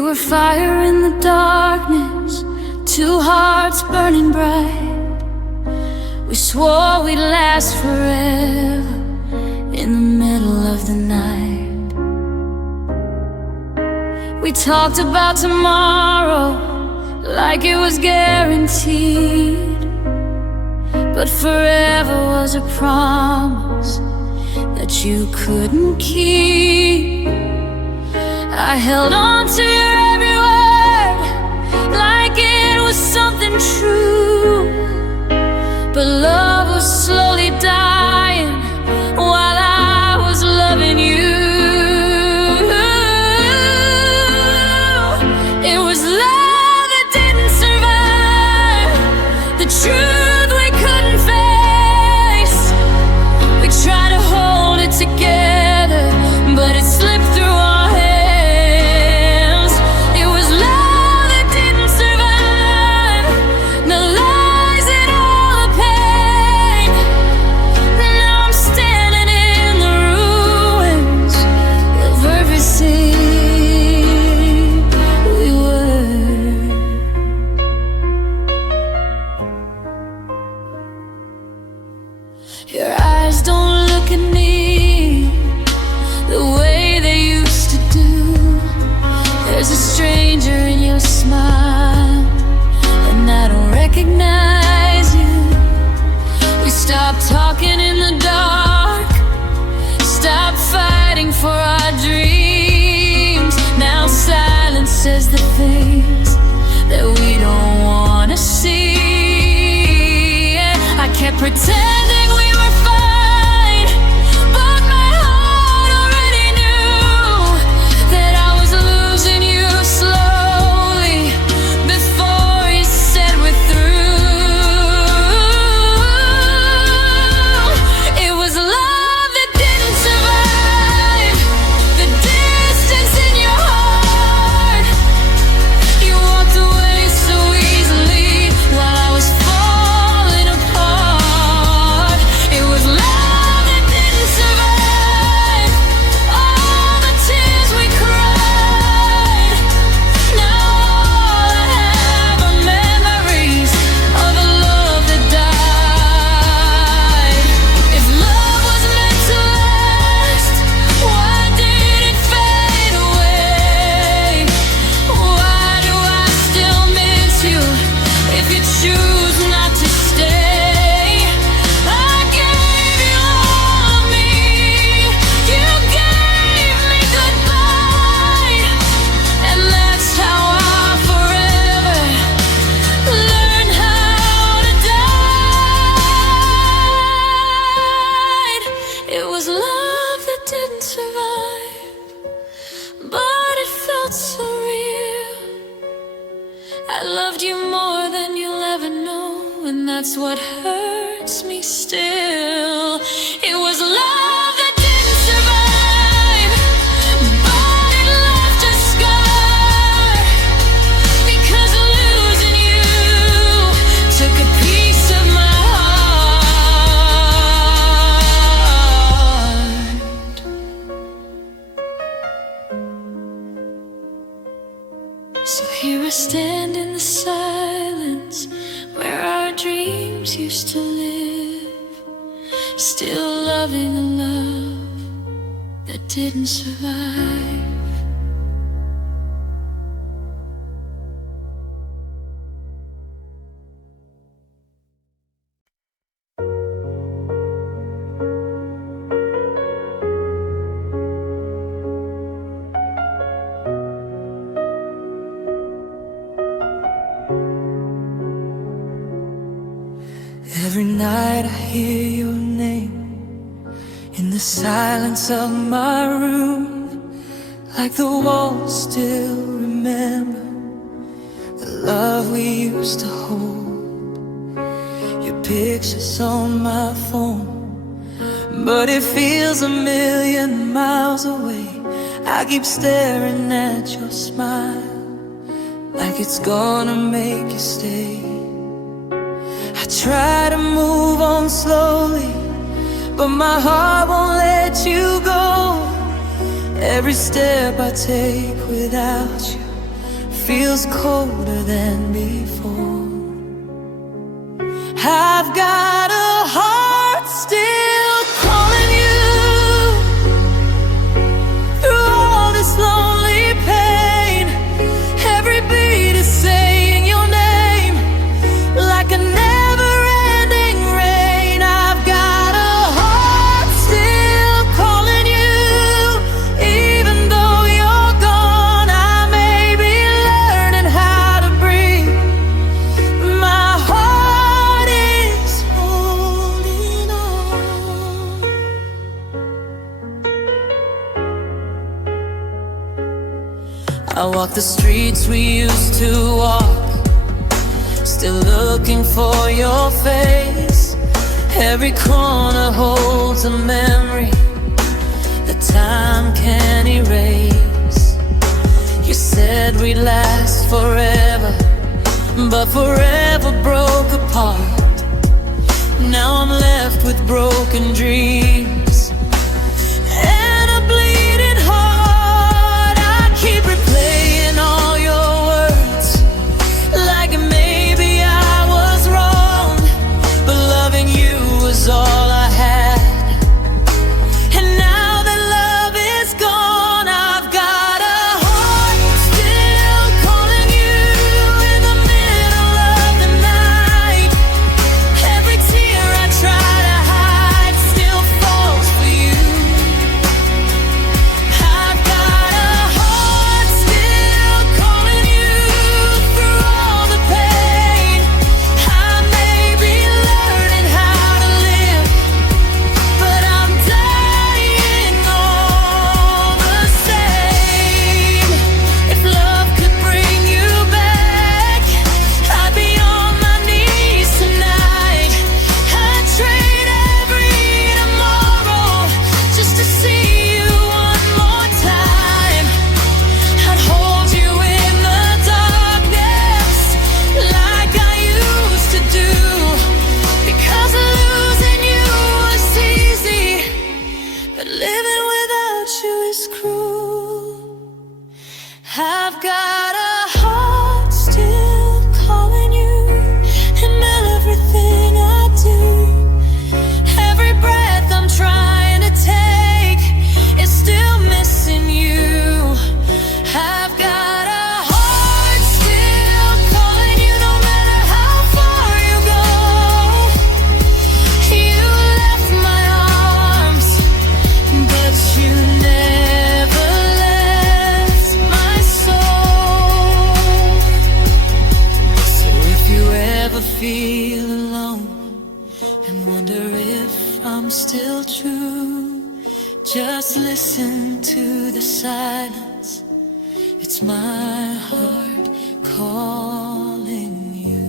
We were fire in the darkness, two hearts burning bright. We swore we'd last forever in the middle of the night. We talked about tomorrow like it was guaranteed, but forever was a promise that you couldn't keep. I held on to your every word like it was something true, but love was slowly dying while I was loving you. It was love that didn't survive the truth we couldn't face. We tried to hold it together, but it slipped through our hands. It was love that didn't survive the lies and all the pain. Now I'm standing in the ruins of everything we were. Your eyes don't look at me the way they used to do. There's a stranger in your smile, and I don't recognize you. We stopped talking in the dark, stopped fighting for our dreams. Now silence says the things that we don't wanna see. I kept pretending we were fine, but my heart already knew that I was losing you slowly before you said we're through. It was love that didn't survive the distance in your heart. You walked away so easily while I was falling apart. It was love that didn't survive all the tears we cried. Now all I have are memories of a love that died. If love was meant to last, why did it fade away? Why do I still miss you if you choose not to stay? I gave you all of me, you gave me goodbye, and that's how I forever learned how to die. It was love that didn't survive, but it felt so real. I loved you more than you'll ever know, and that's what hurts me still. It was love that didn't survive, but it left a scar, because losing you took a piece of my heart. So here I stand in the silence where our dreams used to live, still loving a love that didn't survive. Every night I hear your name in the silence of my room, like the walls still remember the love we used to hold. Your picture's on my phone, but it feels a million miles away. I keep staring at your smile like it's gonna make you stay. I try to move on slowly, but my heart won't let you go. Every step I take without you feels colder than before. I've got a heart still calling you through all this lonely pain. Every beat is saying your name like a never-ending rain. I've got a heart still calling you, even though you're gone. I may be learning how to breathe. My heart is holding on. I walk the streets we used to walk, still looking for your face. Every corner holds a memory that time can't erase. You said we'd last forever, but forever broke apart. Now I'm left with broken dreams and a bleeding heart. I keep replaying all your words like maybe I was wrong, but loving you was all I had. And now that love is gone, I've got a heart still calling you in the middle of the night. Every tear I try to hide still falls for you. I've got a heart still calling you through all the pain. I may be learning how to live, but I'm dying all the same. If love could bring you back, I'd be on my knees tonight. I'd trade every tomorrow just to see you one more time. I'd hold you in the darkness like I used to do, because losing you was easy, but living without you is cruel. I've got a heart still calling you in everything I do. Every breath I'm trying to take is still missing you. I've got a heart still calling you no matter how far you go. You left my arms, but you never left my soul. So if you ever feel alone and wonder if I'm still true, just listen to the silence. It's my heart calling you.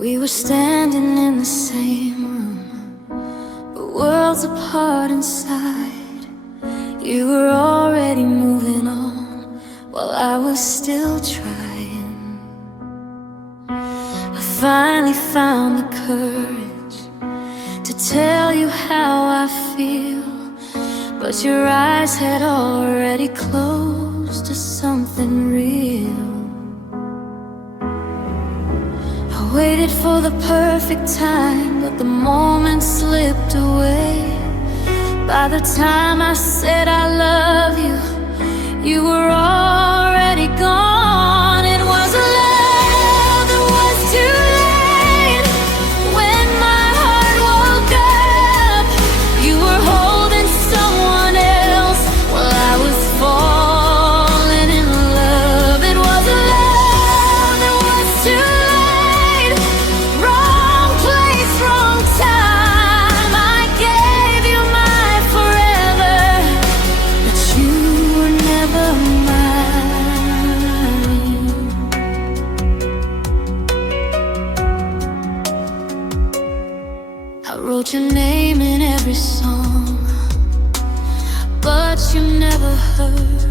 We were standing in the same room, but worlds apart inside. You were already moving on while I was still trying. I finally found the courage to tell you how I feel, but your eyes had already closed to something real. I waited for the perfect time, but the moment slipped away. By the time I said I love you, you were already gone. It was a love that was too late. When my heart woke up, you were holding someone else while I was falling in love. It was a love that was too late. Wrong place, wrong time. I gave you my forever, but you were never mine. ever heard.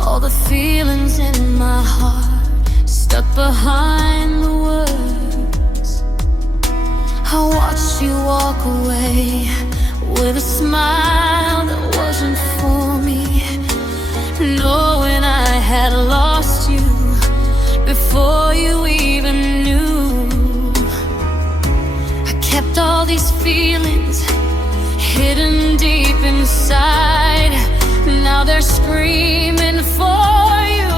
All the feelings in my heart stuck behind the words. I watched you walk away with a smile that wasn't for me, knowing I had lost you before you even knew. I kept all these feelings hidden deep inside. Now they're screaming for you,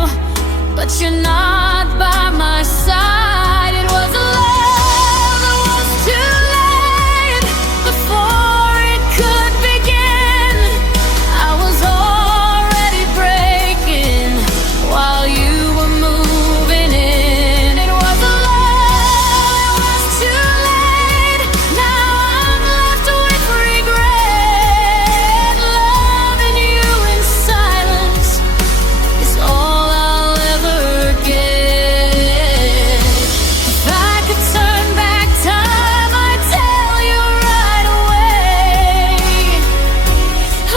but you're not by my side. It was a love that was too late before it could begin. I was already breaking while you were moving in. It was a love that was too late. Now I'm left with regret. Loving you in silence is all I'll ever get. If I could turn back time, I'd tell you right away.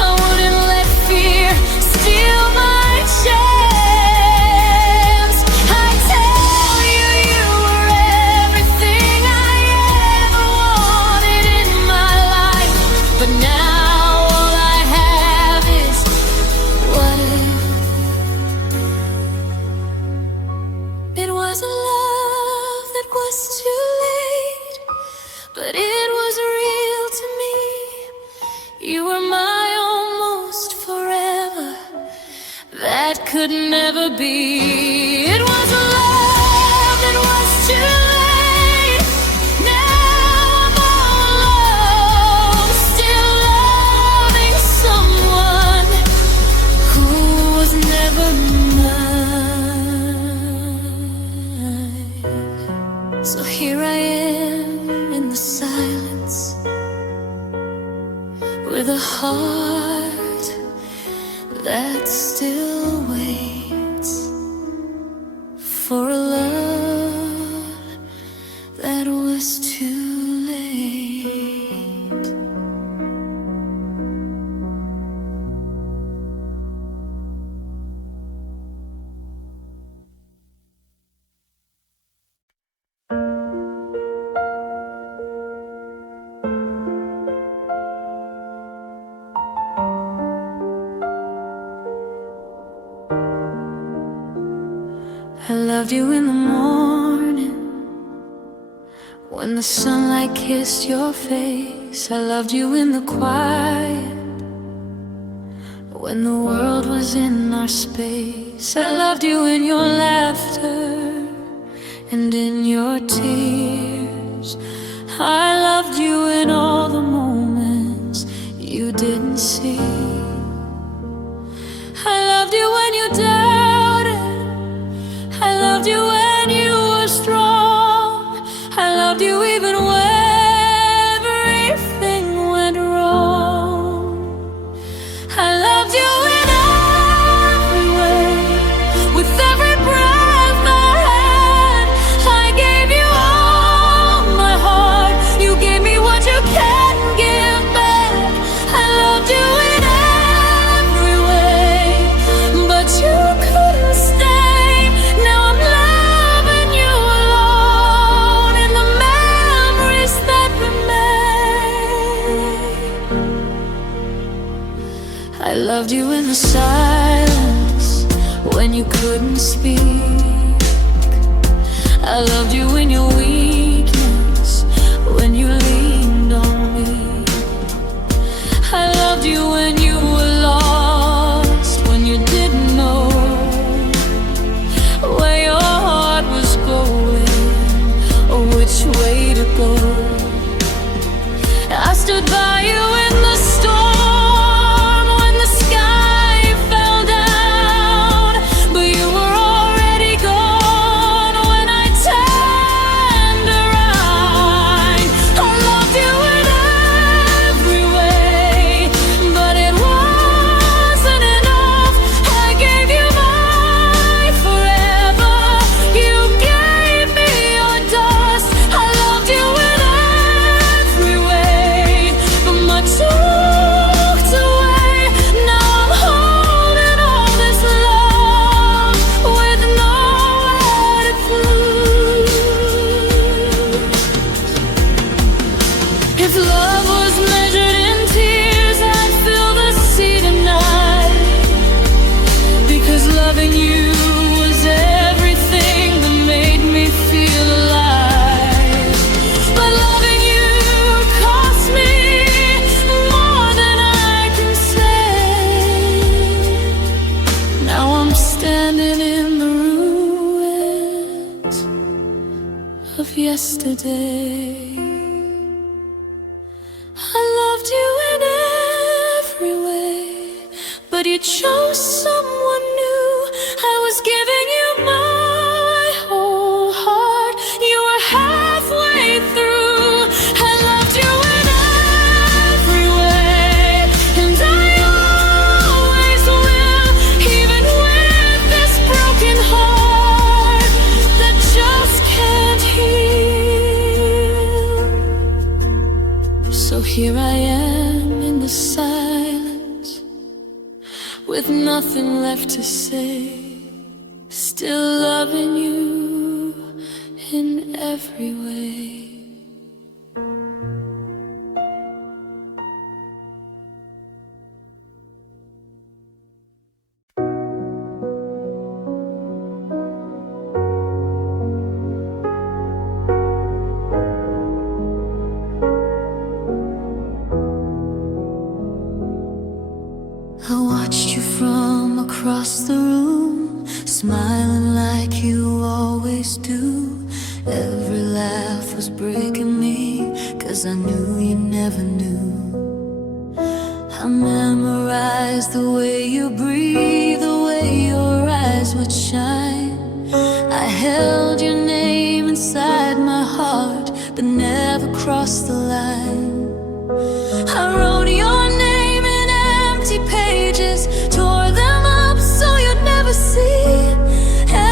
I wouldn't let fear steal my chance. I'd tell you you were everything I ever wanted in my life. But now all I have is what if. It was a love that was too late, but it was real to me. You were my almost forever. That could never be. It was a love that was too late. Now I'm all alone, still loving someone who was never mine. So here I am in the silence, with a heart that still waits for a love that was too late. I loved you in the morning when the sunlight kissed your face. I loved you in the quiet when the world was in our space. I loved you in your laughter and in your tears. I loved you in all the moments you didn't see. I loved you when you doubted. I loved you when you were strong. I loved you even when everything went wrong. I loved you in every way, with every breath I had. I gave you all my heart. You gave me what you can't give back. I loved you in every way, but you couldn't stay. Now I'm loving you alone in the memories that remain. I loved you in the silence when you couldn't speak. I loved you in your weakness when you leaned on me. I loved you when you were lost, when you didn't know where your heart was going or which way to go. I stood by you in the storm when the sky fell down, but you were already gone when I turned around. I loved you in every way, but it was yesterday. I loved you in every way, but you chose someone new. I was giving you my whole heart. You were halfway through. I loved you in every way, and I always will, even with this broken heart that just can't heal. So here I am in the silence, with nothing left to say, still loving you in every way. I watched you from across the room, smiling like you always do. Every laugh was breaking me, 'cause I knew you never knew. I memorized the way you breathe, the way your eyes would shine. I held your name inside my heart, but never crossed the line. I wrote your name in empty pages, tore them up so you'd never see.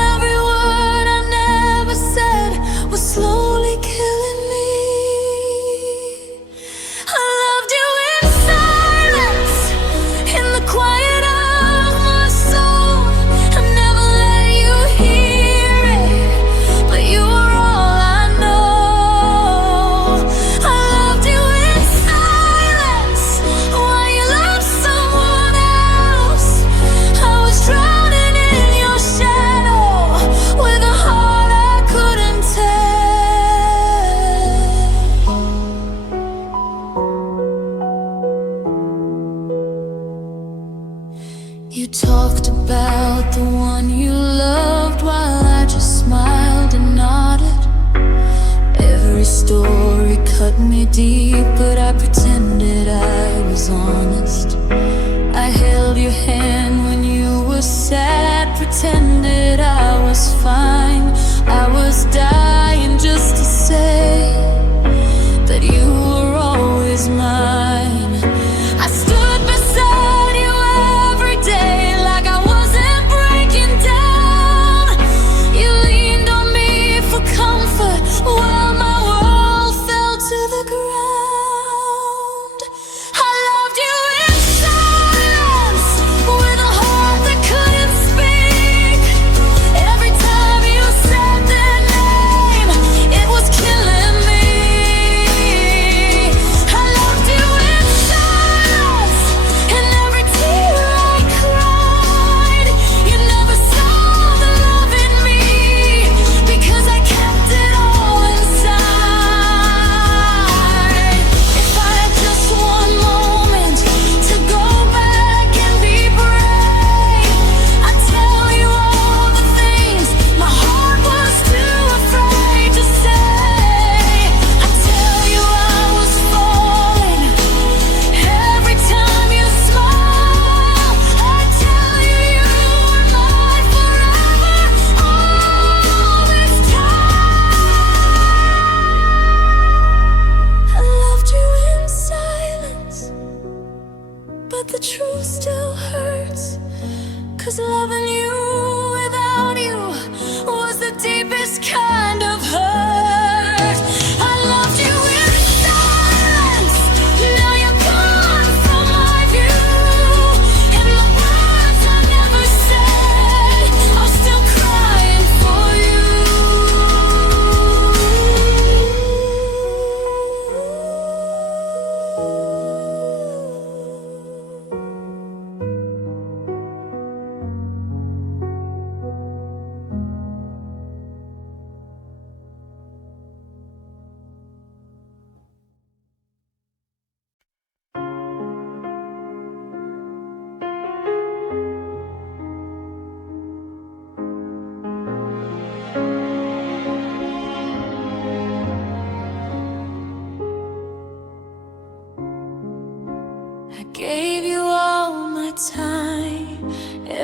Every word I never said was slowly killing me. I loved you in silence, in the quiet of my soul. I never let you hear it, but you were all I know. I loved you in silence while you loved someone else. I was drowning in your shadow with a heart I couldn't tell. You talked about the one you loved while I just smiled and nodded. Every story cut me deep, but I pretended I was honest. I held your hand when you were sad, pretended I was fine. I was dying just to say that you were always mine. I stood beside you every day like I wasn't breaking down. You leaned on me for comfort while my world fell to the ground. I loved you in silence with a heart that couldn't speak. Every time you said their name, it was killing me. I loved you in silence, and every tear I cried. You never saw the love in me, because I kept it all inside. If I had just one moment to go back and be brave, I'd tell you all the things my heart was too afraid to say. I'd tell you I was falling every time you smile. I'd tell you you were mine forever, all this time. I loved you in silence, but the truth still hurts, 'cause loving you without you was the deepest kind of hurt. I loved you in silence, now you're gone from my view. And the words I never said are still crying for you.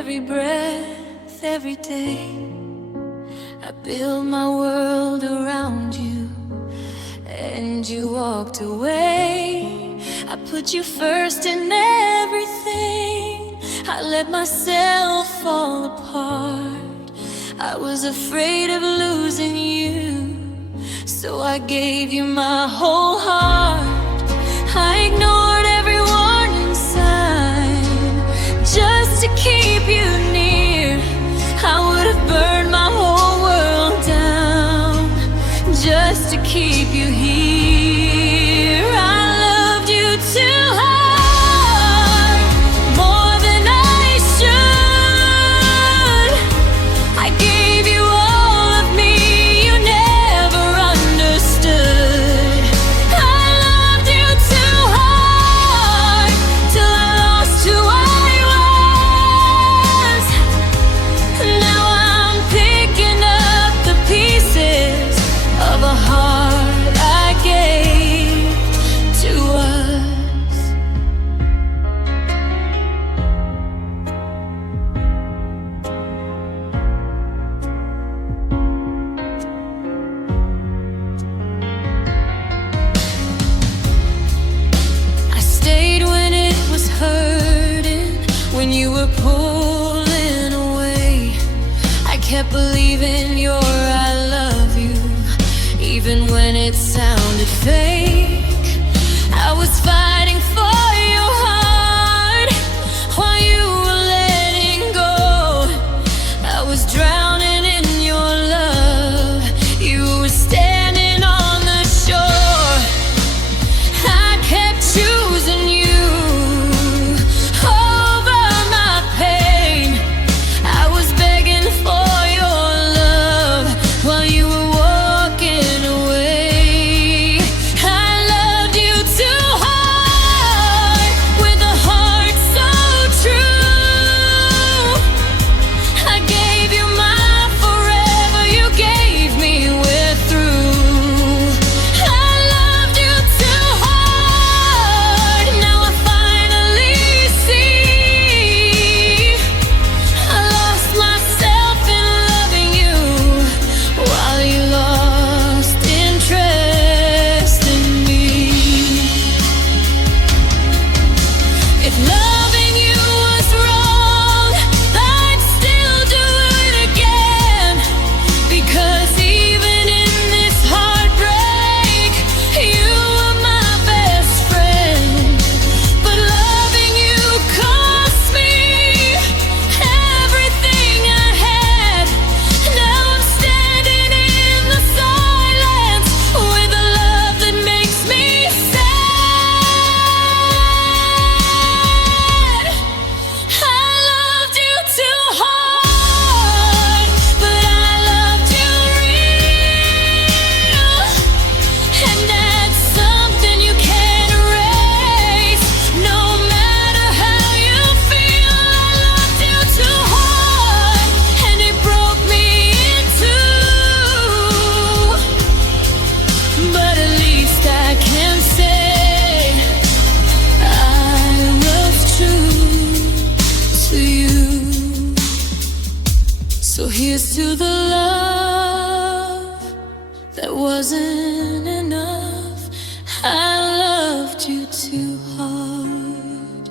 every breath, every day. I built my world around you, and you walked away. I put you first in everything. I let myself fall apart. I was afraid of losing you, so I gave you my whole heart. I ignored every warning sign just to keep you near. I would have burned my whole world down just to keep you here. I loved you too hard, more than I should. I gave you all of me, you never understood. I loved you too hard, till I lost who I was. Now I'm picking up the pieces of a heart I gave to us. I stayed when it was hurting, when you were pulling away. I kept believing your I love you, even when it sounded fake. I was fighting for your heart while you were letting go. I was drowning in your love, you were standing on the shore. I kept choosing you over my pain. I was begging for your love while you were walking away. I loved you too hard, with a heart so true. I gave you my forever, you gave me we're through. I loved you too hard, now I finally see. I lost myself in loving you, while you lost interest in me. If loving you was wrong, I'd still do it again. Because even in this heartbreak, you were my best friend. But loving you cost me everything I had. Now I'm standing in the silence with a love that makes me sad. I loved you too hard, but I loved you real. And that's something you can't erase, no matter how you feel. I loved you too hard, and it broke me in two. But at least I can say I was true to you. So here's to the love that wasn't enough. I loved you too hard,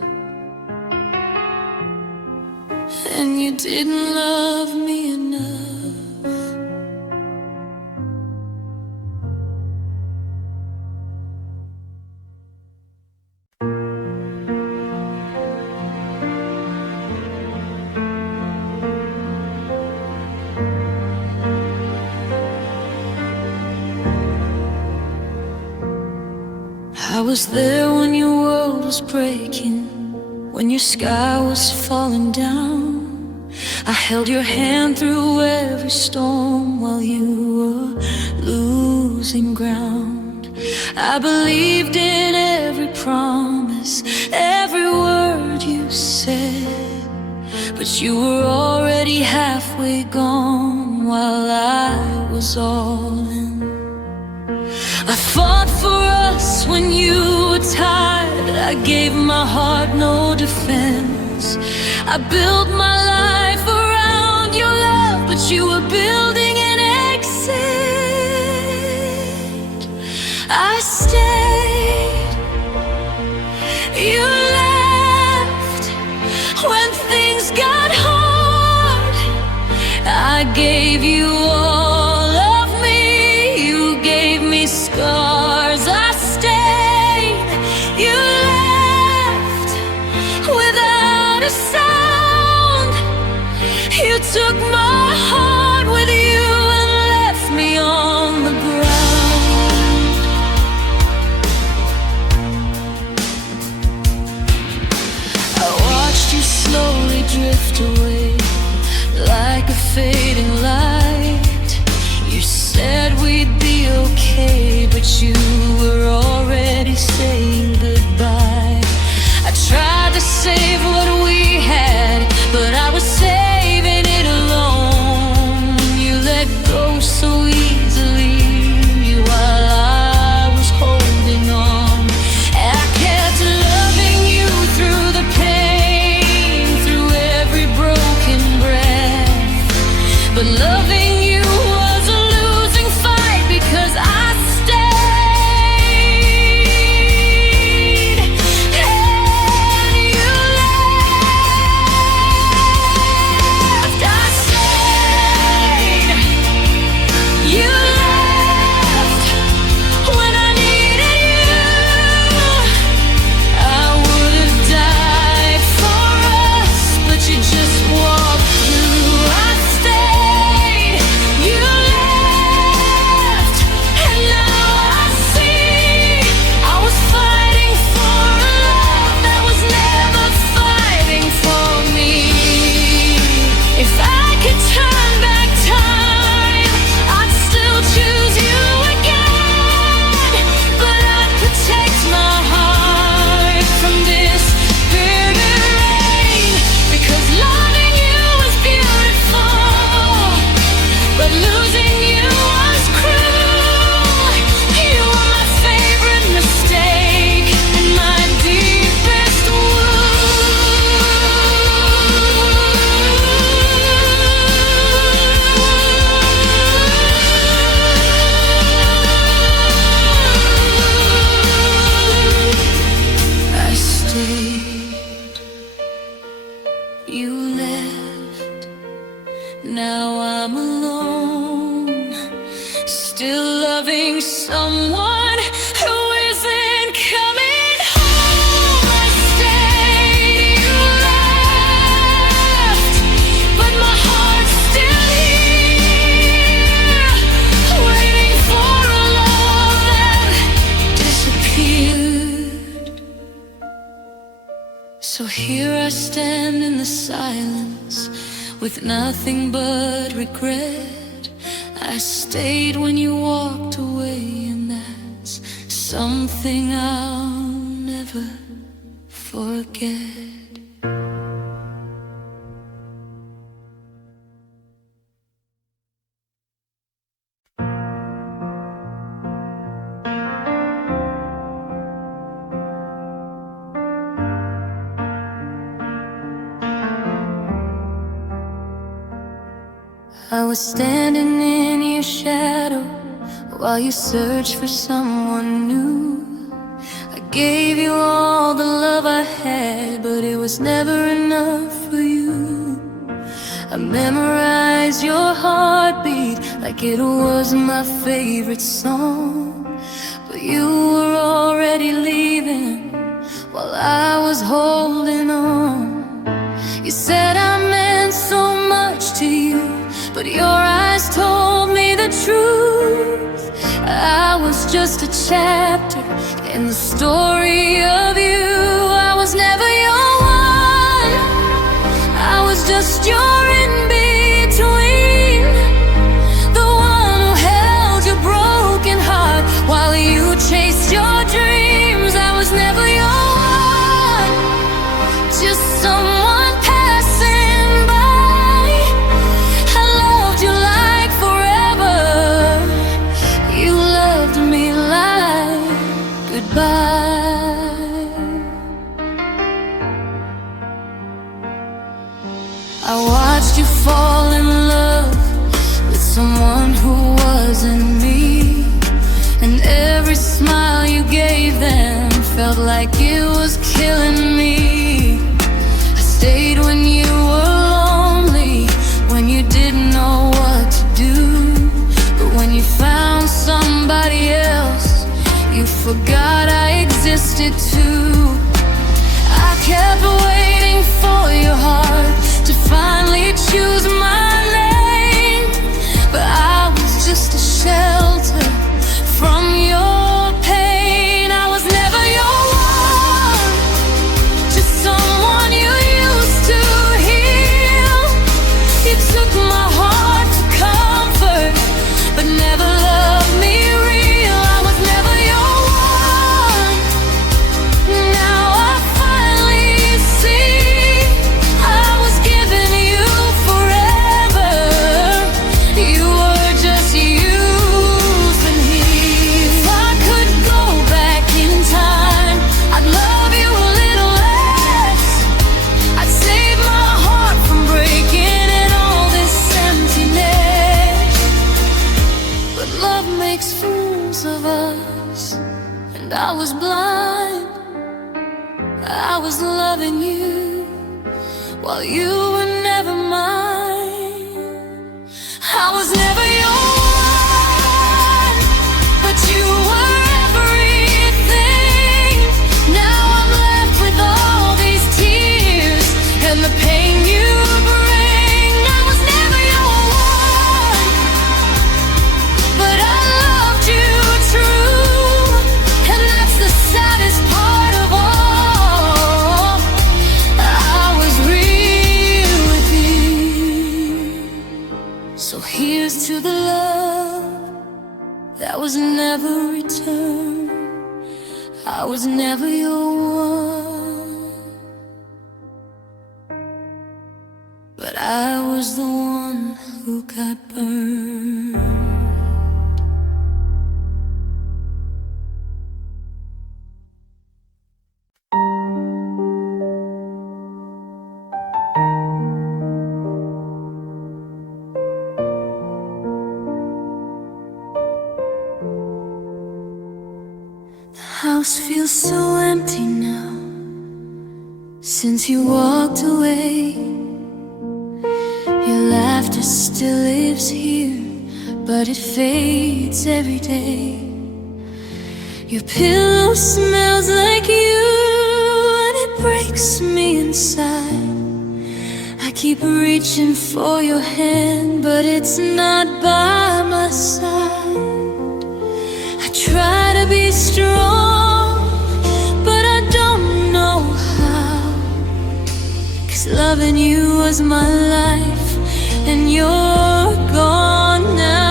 and you didn't love me enough. I was there when your world was breaking, when your sky was falling down. I held your hand through every storm while you were losing ground. I believed in every promise, every word you said, but you were already halfway gone while I was all in. I fought for us when you were tired. I gave my heart no defense. I built my life around your love, but you were building an exit. I stayed, you left. When things got hard, I gave you all of me. You gave me scars. I stayed, you left without a sound. You took my heart with you and left me on the ground. I watched you slowly drift away like a fading light. You said we'd be okay, but you were already saying goodbye. I tried to save what we had, but I was saving it alone. You let go so easily while I was holding on. And I kept loving you through the pain, through every broken breath. But loving you was a losing fight because I stayed. And you left. I stayed. You left when I needed you. I would have died for us, but you just walked through. I stayed. You left, and now I see I was fighting for a love that was never fighting for me. If I could turn back time, I'd still choose you again. But I'd protect my heart from this bitter rain, because loving you was beautiful, but losing you was cruel. You were my favorite mistake and my deepest wound. I stayed, you left. Now I'm alone, still loving someone who isn't coming home. I stayed, you left, but my heart's still here, waiting for a love that disappeared. So here I stand in the silence with nothing but regret. I stayed when you walked away, and that's something I'll never forget. I was standing in your shadow while you searched for someone new. I gave you all the love I had, but it was never enough for you. I memorized your heartbeat like it was my favorite song. But you were already leaving while I was holding on. You said I meant so much to you, but your eyes told me the truth. I was just a chapter in the story of you. I was never your one, I was just your in-between, the one who held your broken heart while you chased your dreams. I was never your one, just someone passing by. I loved you like forever, you loved me like goodbye. I watched you fall in love with someone who wasn't me, and every smile you gave them felt like it was killing me. I stayed when you were lonely, when you didn't know what to do. But when you found somebody else, you forgot I existed too. I kept waiting for your heart to finally choose my name, but I was just a shelter from your pain. I was never your one, just someone you used to heal. You took my heart for comfort, but never loved me real. I was never your one. Now I finally see I was giving you forever. You were just used and healed. If I could go back in time, I'd love you a little less. I'd save my heart from breaking and all this emptiness. But love makes fools of us, and I was blind. I was loving you while you were never mine. I was never your one, but you were everything. Now I'm left with all these tears and the pain you bring. I was never your one, but I loved you true, and that's the saddest part of all. I was real with you. So here's to the love that was never returned. I was never your one, but I was the one who got burned. The house feels so empty now since you walked away. Your laughter still lives here, but it fades every day. Your pillow smells like you, and it breaks me inside. I keep reaching for your hand, but it's not by my side. I try to be strong, but I don't know how, 'cause loving you was my life, and you're gone now.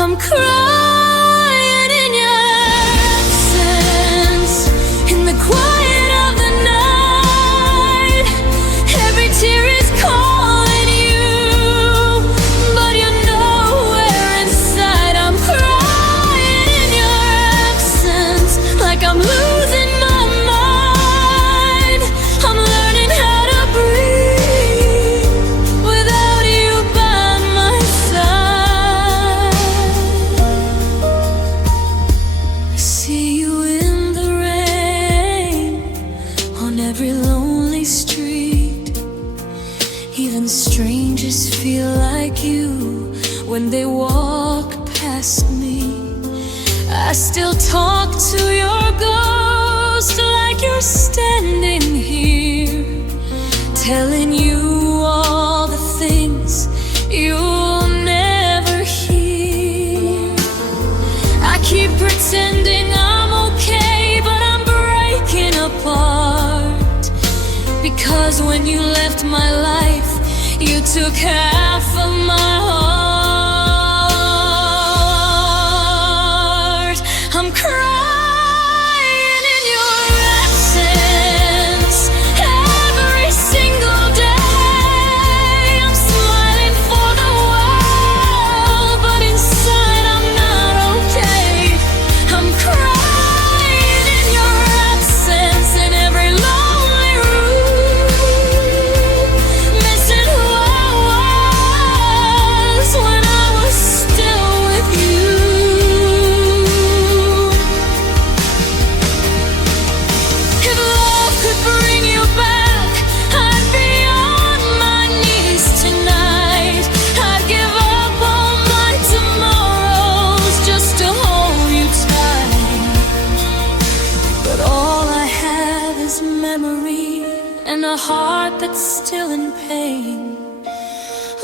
I'm crying in your absence, in the quiet of the night. Every tear is calling you, but you're nowhere inside. I'm crying in your absence, like I'm losing my mind. I'm learning how to breathe without you by my side. I see you in the rain, on every lonely street. Even strangers feel like you when they walk past me. I still talk to your ghost like you're standing here, telling you all the things you'll never hear. I keep pretending I'm okay, but I'm breaking apart. Because when you left my life, you took half of my heart. I'm crying in your absence every single day. I'm smiling for the world, but inside I'm not okay. I'm crying in your absence in every lonely room. and a heart that's still in pain.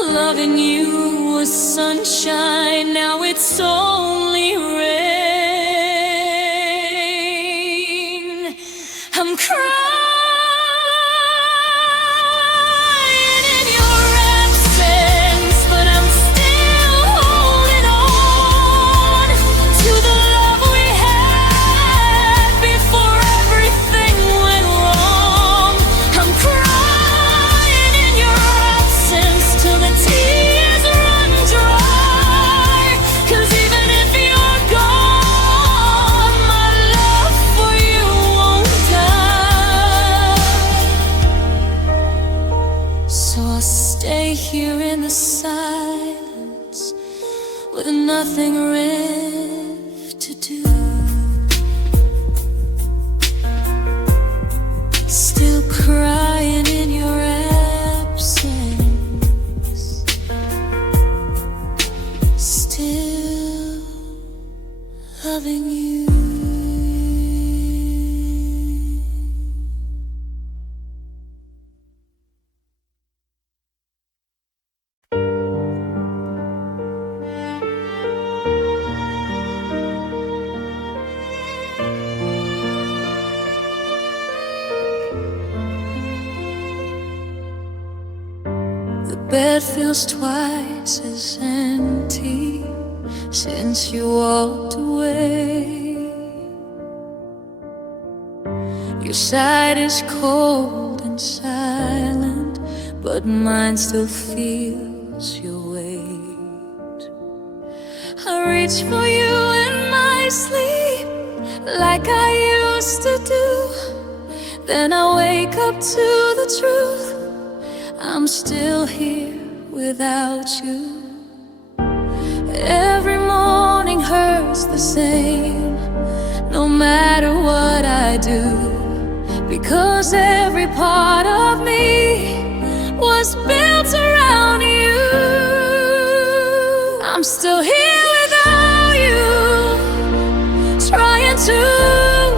Loving you was sunshine, now it's only rain. I'm crying in your absence, but I'm still holding on to the love we had before everything went wrong. I'm crying in your absence till the tears run dry, 'cause even if you're gone, my love for you won't die. So I'll stay here in the silence with nothing left to do, still crying in your absence, still loving you. The bed feels twice as empty since you walked away. Your side is cold and silent, but mine still feels your weight. I reach for you in my sleep like I used to do, then I wake up to the truth. I'm still here without you. Every morning hurts the same, no matter what I do, because every part of me was built around you. I'm still here without you, trying to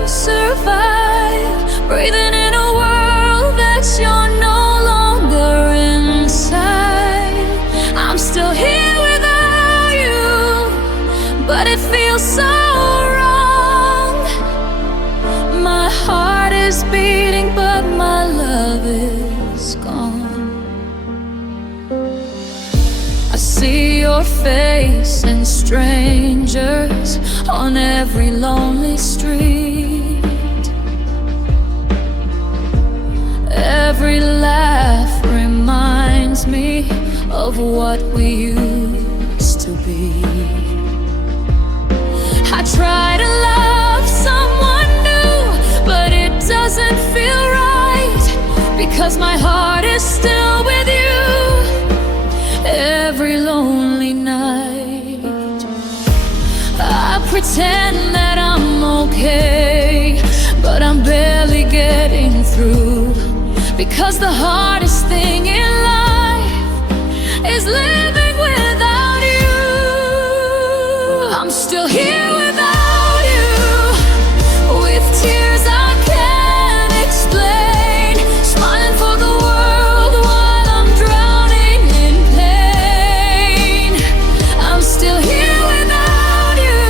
survive, breathing in a world that you're no longer inside. I'm still here without you, but it feels so wrong. My heart is beating, but my love is gone. I see your face and strangers on every lonely street. Every laugh reminds me of what we used to be. I try to love someone new, but it doesn't feel right, because my heart is still with you. Every lonely night I pretend that I'm okay, but I'm barely getting through, because the hardest thing in life is living without you. I'm still here without you, with tears I can't explain, smiling for the world while I'm drowning in pain. I'm still here without you,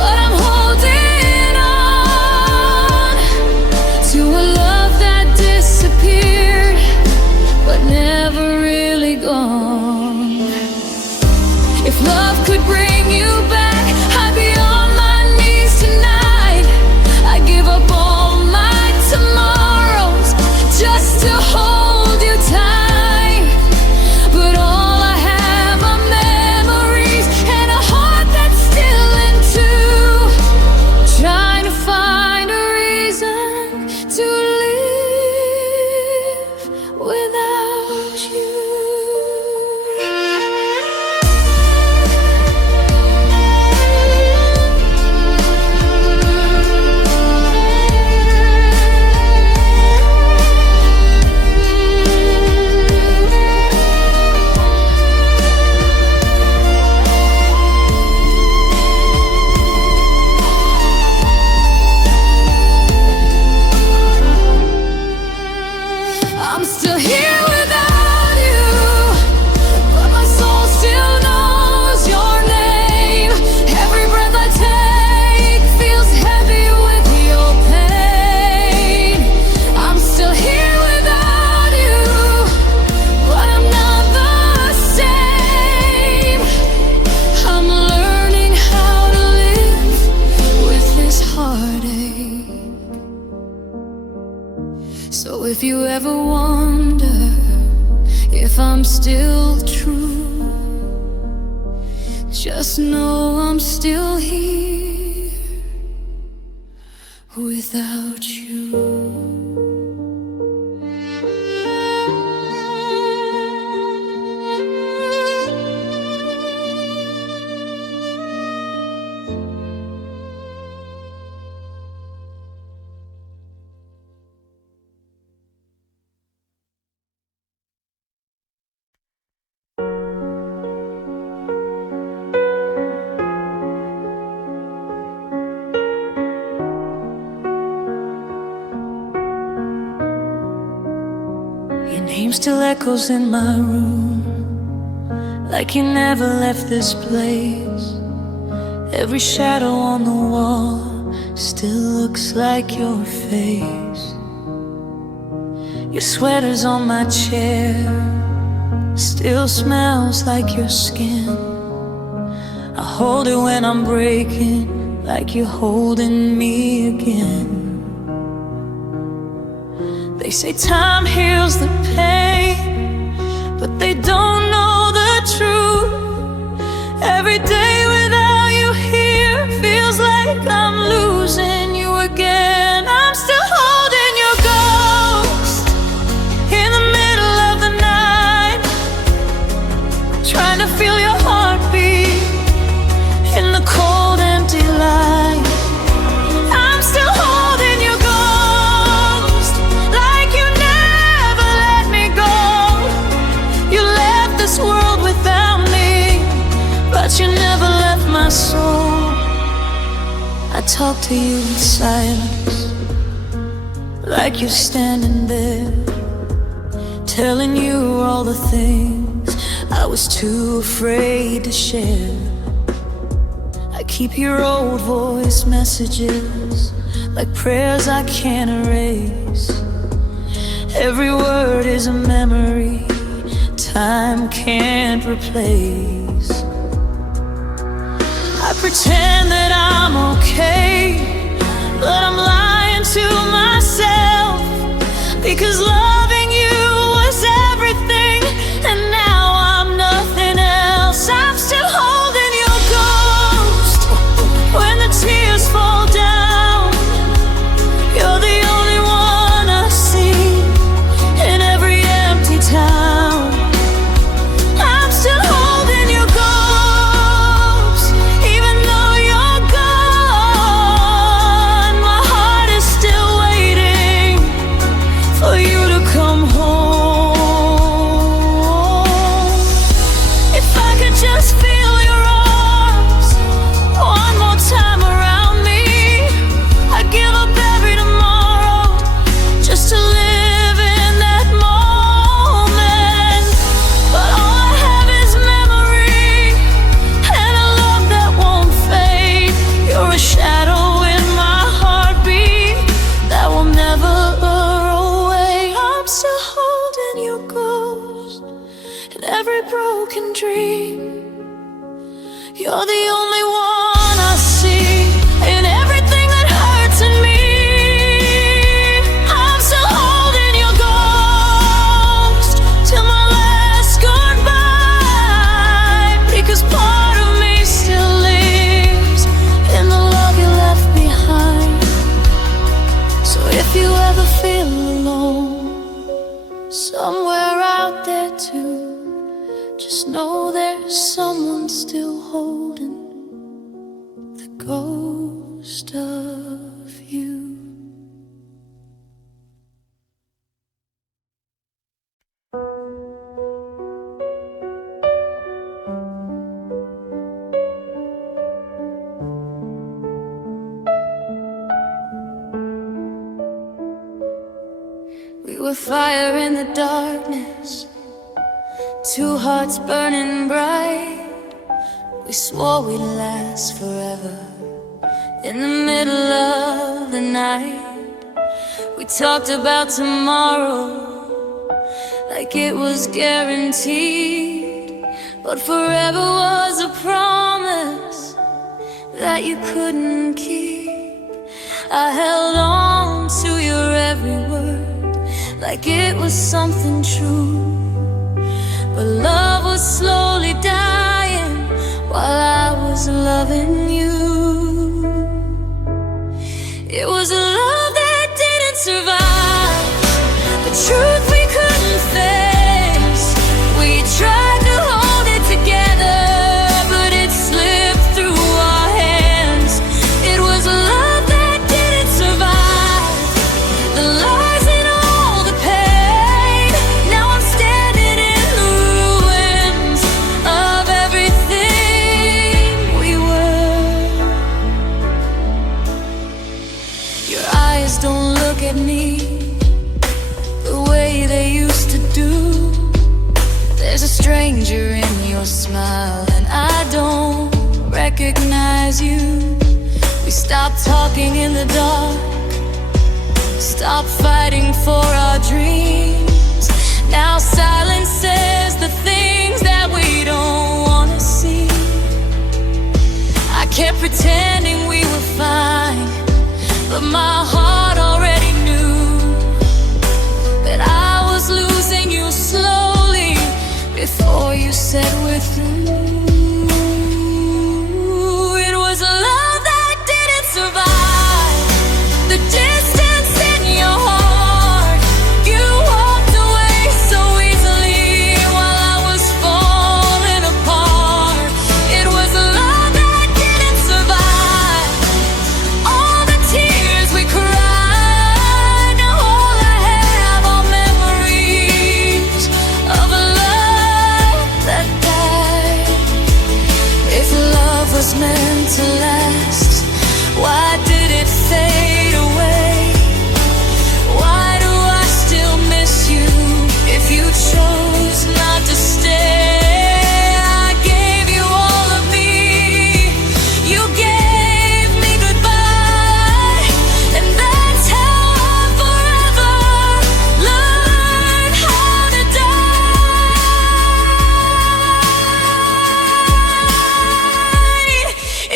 but I'm holding on to a love that disappeared So if you ever wonder if I'm still true, just know I'm still here without you. Your name still echoes in my room, like you never left this place. Every shadow on the wall still looks like your face. Your sweater's on my chair, still smells like your skin. I hold it when I'm breaking, like you're holding me again. They say time heals the pain, but they don't know the truth. Every day without you here feels like I'm losing you again. I'm still holding your ghost in the middle of the night, trying to feel your heartbeat in the cold, empty light. I'm still holding your ghost like you never let me go. You left this world without me, but you never left my soul. I talk to you in silence, like you're standing there, telling you all the things I was too afraid to share. I keep your old voice messages like prayers I can't erase. Every word is a memory time can't replace. I pretend that I'm okay, but I'm lying to myself, because loving you was everything, and now I'm nothing else. I'm still holding your ghost when the tears fall down. You're the only one I see in every empty town. I'm still holding your ghost, even though you're gone. My heart is still waiting for you to come home. If I could just feel your arms one more time around me, I'd give up every tomorrow just to live in that moment. But all I have is memory and a love that won't fade. You're a shadow in my heartbeat that will never go away. I'm still holding your ghost in every broken dream. You're the only one I see in everything that hurts in me. I'm still holding your ghost till my last goodbye, because part of me still lives in the love you left behind. So if you ever feel alone, somewhere out there too, just know there's someone still holding the ghost of you. We were fire in the darkness, two hearts burning bright. We swore we'd last forever in the middle of the night. We talked about tomorrow like it was guaranteed, but forever was a promise that you couldn't keep. I held on to your every word, like it was something true. But love was slowly dying while I was loving you. It was a love that didn't survive the truth we couldn't face. We tried to hold it together, but it slipped through our hands. It was a love that didn't survive the lies and all the pain. Now I'm standing in the ruins of everything we were. Your eyes don't look at me the way they used to do. There's a stranger in your smile, and I don't recognize you. We stopped talking in the dark, stopped fighting for our dreams. Now silence says the things that we don't wanna see. I kept pretending we were fine, but my heart already knew that I was losing you slowly before you said we're through. It was a love that didn't survive the distance in your heart. You walked away so easily while I was falling apart. It was a love that didn't survive all the tears we cried. Now all I have are memories of a love that died. If love was meant to last, why did it fade away? Why do I still miss you if you chose not to stay? I gave you all of me, you gave me goodbye, and that's how I forever learned how to die.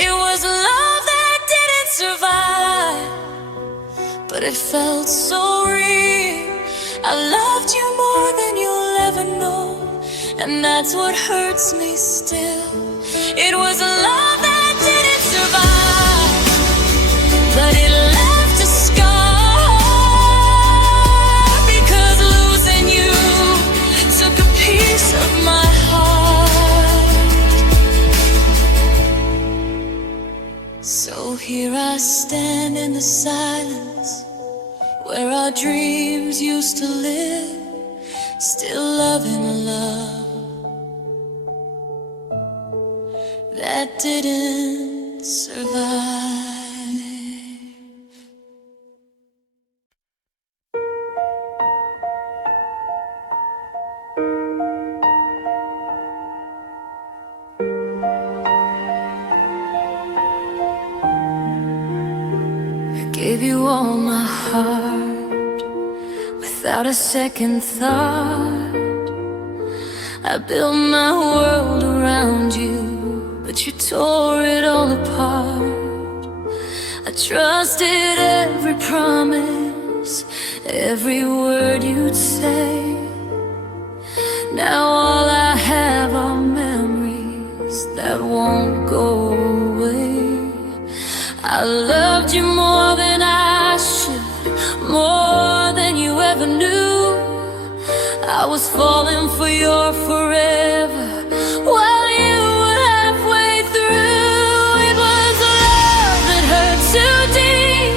It was love that didn't survive, but it felt so real. I loved you more than you'll ever know, and that's what hurts me still. It was a love that didn't survive, but it left a scar, because losing you took a piece of my heart. So here I stand in the silence where our dreams used to live, still loving a love that didn't survive. I gave you all my heart without a second thought. I built my world around you, but you tore it all apart. I trusted every promise, every word you'd say. Now all I have are memories that won't go away. I loved you more than I should, more than you ever knew. I was falling for your forever while you were halfway through. It was a love that hurt too deep,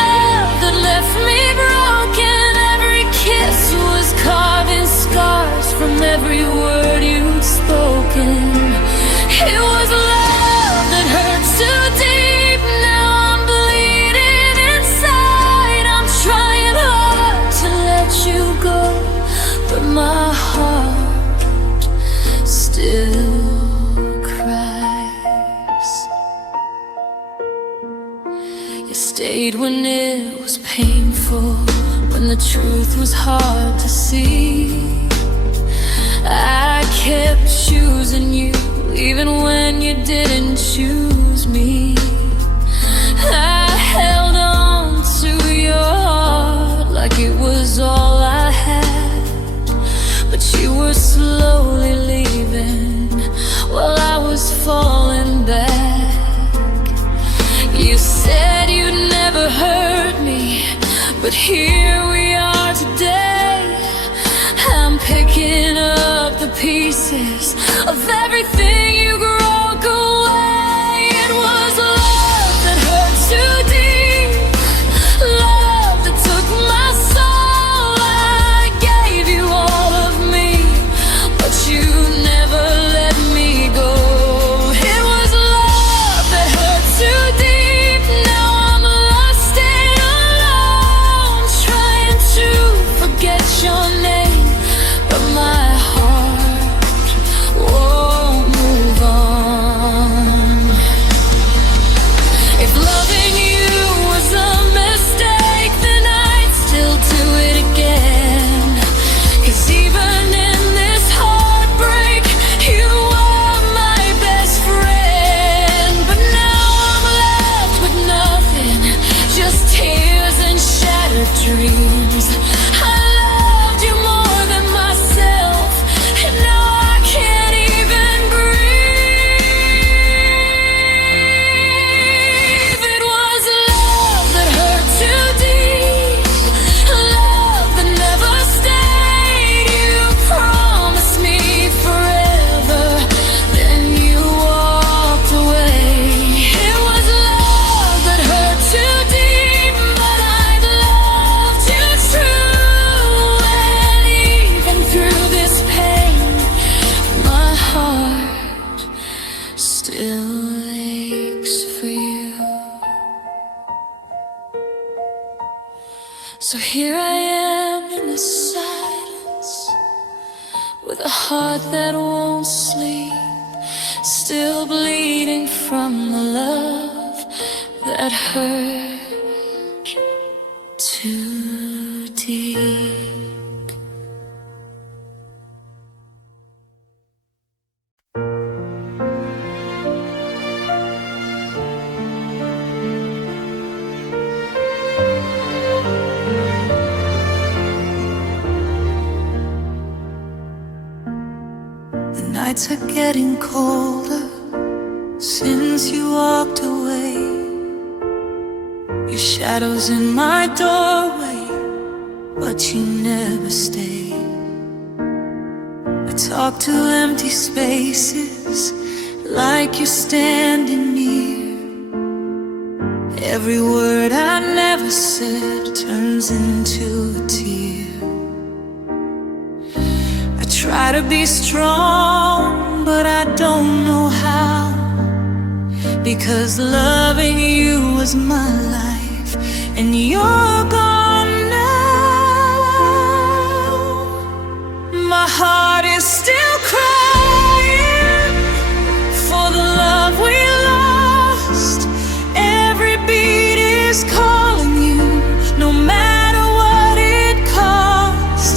love that left me broken. Every kiss was carving scars from every word you'd spoken. It was love that hurt too deep. Now I'm bleeding inside. I'm trying hard to let you go, but my heart still cries. You stayed when it was painful, when the truth was hard to see. I kept choosing you even when you didn't choose me. I held on to your heart like it was all were slowly leaving while I was falling back. You said you'd never hurt me, but here we are today. I'm picking up the pieces of everything you broke away. It was love that hurt too deep, love that took my soul. I gave you all of me, but you never let me go. It was love that hurt too deep. Now I'm lost and alone, trying to forget your name, but my heart won't move on. If loving you was a mistake, then I'd still do it again. 'Cause even in this heartbreak, you were my best friend. But now I'm left with nothing, just tears and shattered dreams. I loved you more than myself, and now I can't even breathe. It was love that hurt too deep, love that never stayed. You promised me forever, then you walked away. It was love that hurt too deep, but I'd loved you true. And even through this pain, my heart still aches for you. So here I am in the silence, with a heart that won't sleep, still bleeding from the love that hurt too deep. The nights are getting colder since you walked away. Your shadow's in my doorway, but you never stay. I talk to empty spaces like you're standing near. Every word I never said turns into a tear. I try to be strong, but I don't know how, because loving you was my life, and you're gone now. My heart is still crying for the love we lost. Every beat is calling you, no matter what it cost.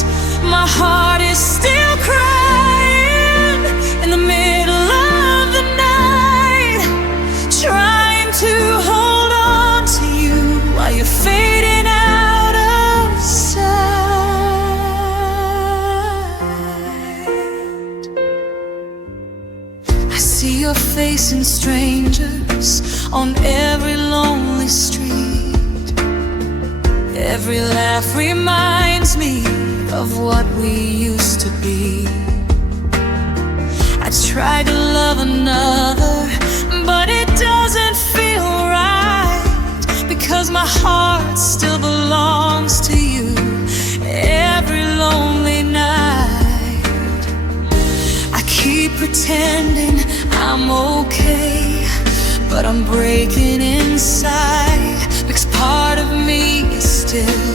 My heart is still crying in the middle of the night, trying to hold on to you while you're fading out of sight. I see your face in strangers on every lonely street. Every laugh reminds me of what we used to be. I tried to love another, but it doesn't feel right, because my heart still belongs to you. Every lonely night I keep pretending I'm okay, but I'm breaking inside, because part of me is still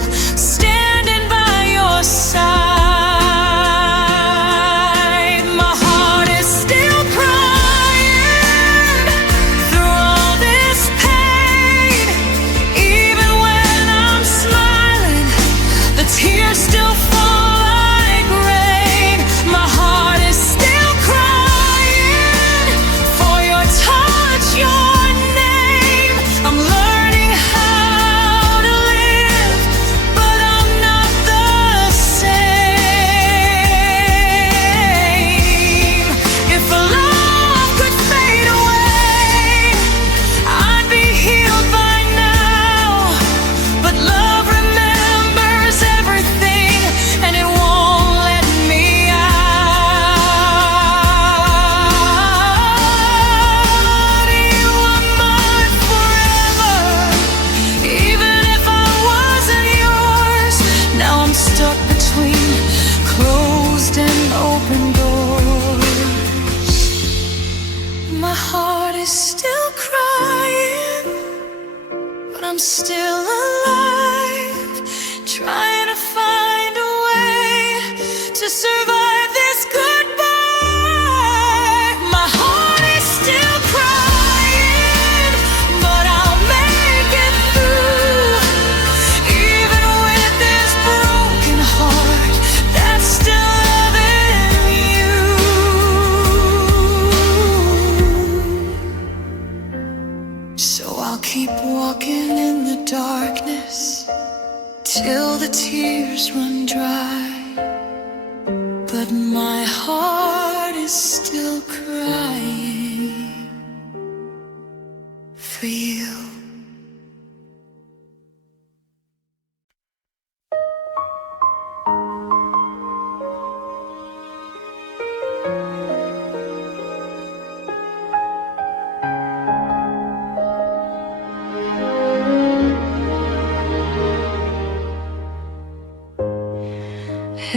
standing by your side. My heart is still crying through all this pain. Even when I'm smiling, the tears still fall like rain. My heart is still crying for your touch, your name. I'm learning closed and open doors. My heart is still crying, but I'm still alive, trying to find a way to survive this goodbye. My heart is still crying, but I'll make it through. Even with this broken heart that's still loving you. So I'll keep walking in the darkness till the tears run dry, but my heart is still crying for you.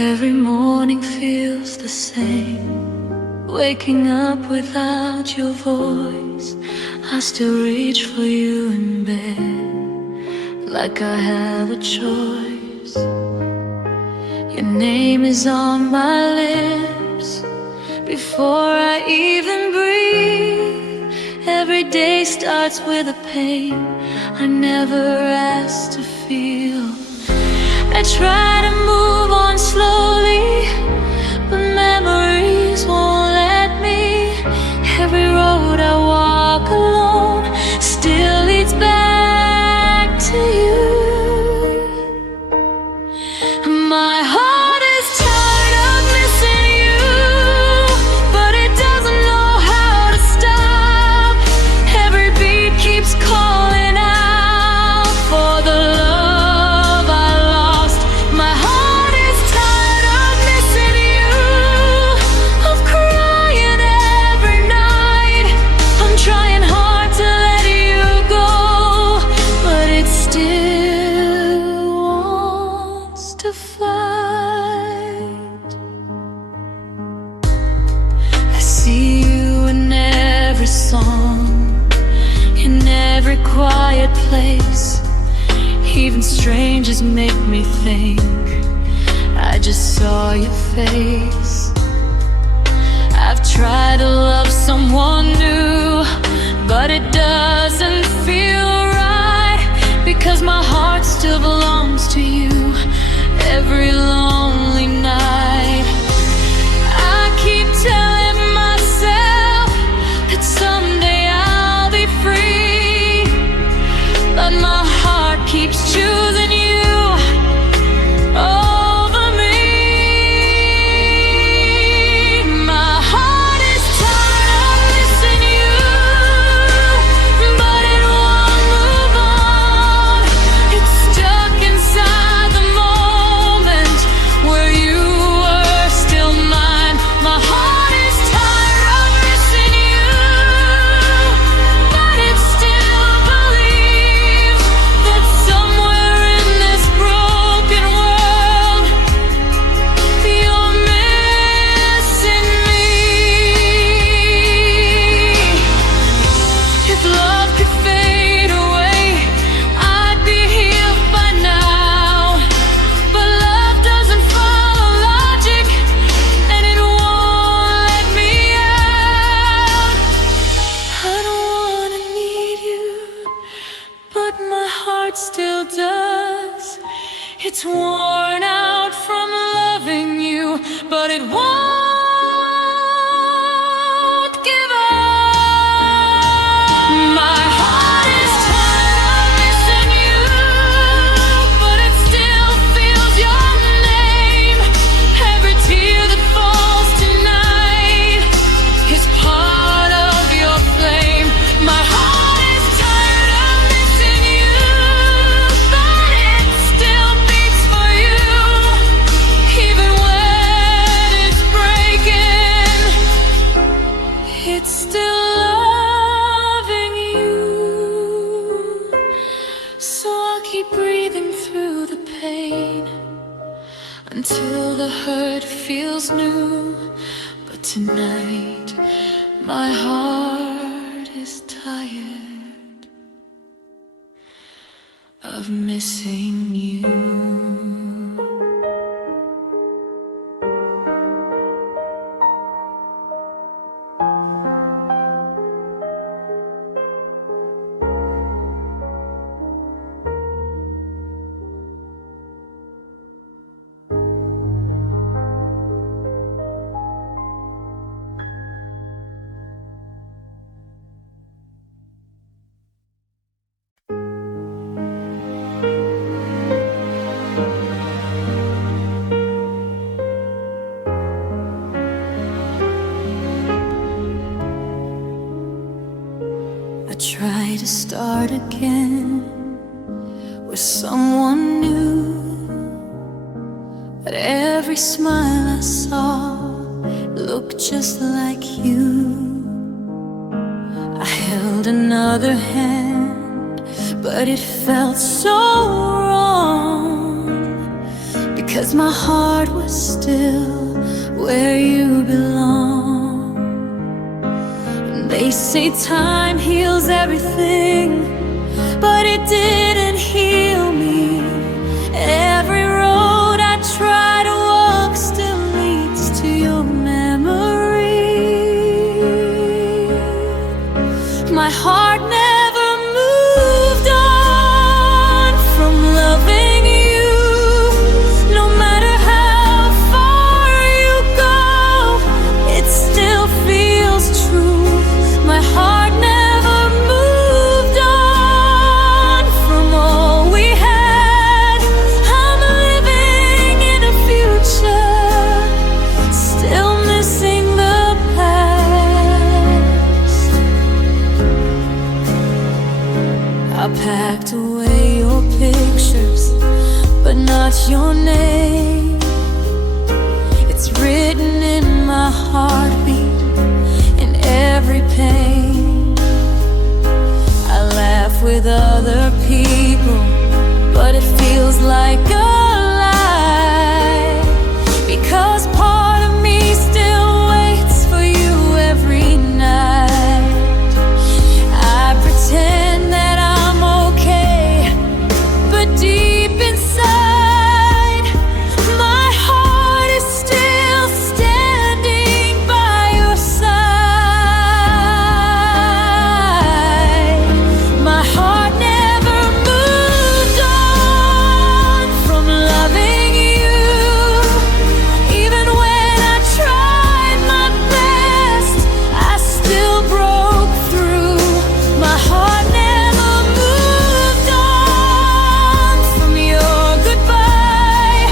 Every morning feels the same, waking up without your voice. I still reach for you in bed, like I have a choice. Your name is on my lips before I even breathe. Every day starts with a pain I never asked to feel. I try to move on slowly, but memories won't let me. Every road I walk alone still leads back to you. My heart is tired of missing you, but it doesn't know how to stop. Every beat keeps calling out for the love I lost. My heart is tired of missing you, of crying every night. I'm trying hard to let you go, but it still wants to fight. I see you in every song, in every quiet place. Even strangers make me think I just saw your face. I've tried to love someone new, but it doesn't feel right, because my heart still belongs to you. Every lonely night I keep telling myself that someday I'll be free, but my heart keeps choosing you over me. My heart is tired of missing you, but it won't move on. It's stuck inside the moment where you were still mine. My heart is tired of missing you, but it still believes that somewhere in this broken world you're missing me. If love could fade away, I'd be healed by now. But love doesn't follow logic, and it won't let me out. I don't wanna need you, but my heart still does. It's worn out from loving you, but it won't give up. My heart is tired of missing you, but it still feels your name. Every tear that falls tonight is part of your flame. My heart is tired of missing you, but it still beats for you, even when it's breaking. until the hurt feels new. But tonight my heart is tired of missing you. I try to start again with someone new, but every smile I saw looked just like you. I held another hand, but it felt so wrong, because my heart was still where you belong. They say time heals everything, but it didn't heal me. Every road I try to walk still leads to your memory. My heart never moved on from loving you. No matter how far you go, it still feels true. My heart never moved on from all we had. I'm living in a future, still missing the past. I packed away your pictures, but not your name. It's written in my heartbeat, in every pain. I laugh with other people, but it feels like a lie, because part of me still waits for you every night. I pretend that I'm okay, but deep inside, my heart is still standing by your side. My heart never moved on from loving you. Even when I tried my best, I still broke through. My heart never moved on from your goodbye.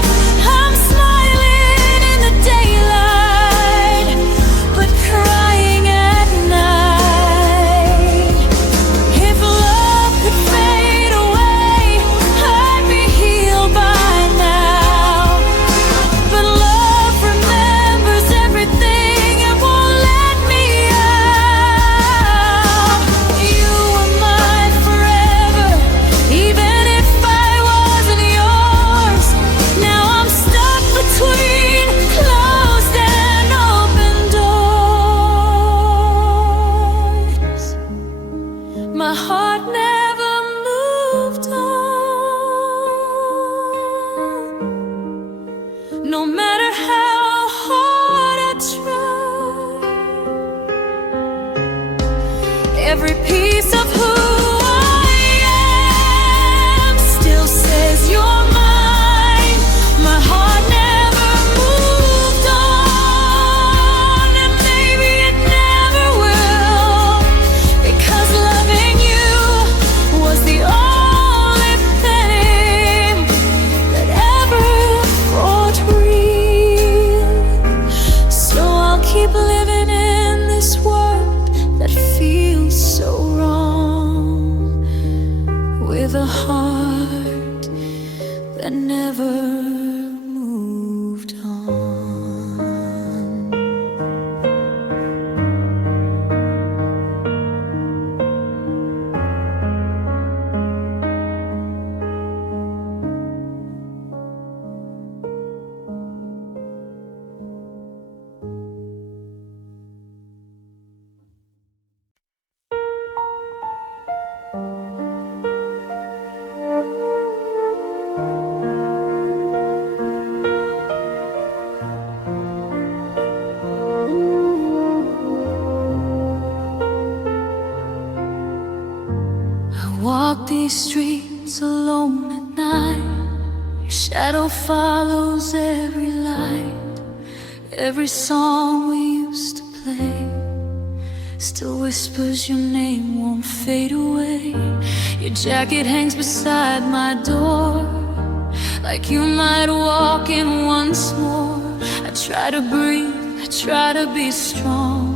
I'm smiling in the daylight, but crying at night. If love could fade away, I'd be healed by now. But love remembers everything and won't let me out. You were mine forever, even if I wasn't yours. Now I'm stuck between closed and open doors. My heart never moved on, no matter how hard I tried. Every piece of who I am still says you're mine. My heart never moved on, and maybe it never will, because loving you was the only thing that ever felt real. So I'll keep living in this world that feels so wrong, with a heart that never moved on. streets alone at night. Your shadow follows every light. Every song we used to play still whispers your name, won't fade away. Your jacket hangs beside my door, like you might walk in once more. I try to breathe, I try to be strong,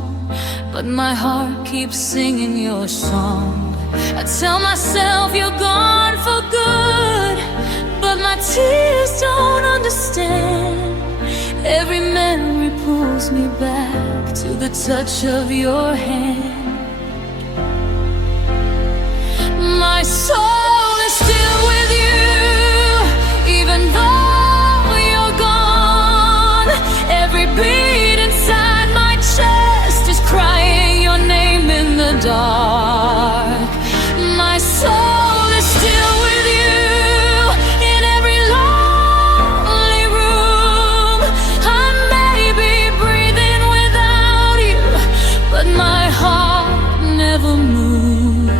but my heart keeps singing your song. I tell myself you're gone for good, but my tears don't understand. Every memory pulls me back to the touch of your hand. My soul is still with you, even though you're gone. Every beat inside my chest is crying your name in the dark. My soul is still with you in every lonely room. I may be breathing without you, but my heart never moved.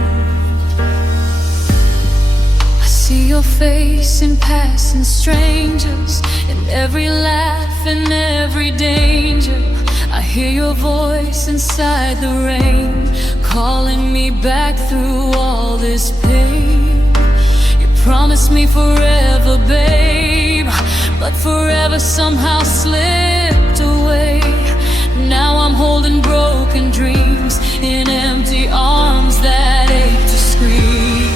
I see your face in passing strangers, in every laugh and every danger. I hear your voice inside the rain, calling me back through all this pain. You promised me forever, babe, but forever somehow slipped away. Now I'm holding broken dreams in empty arms that ache to scream.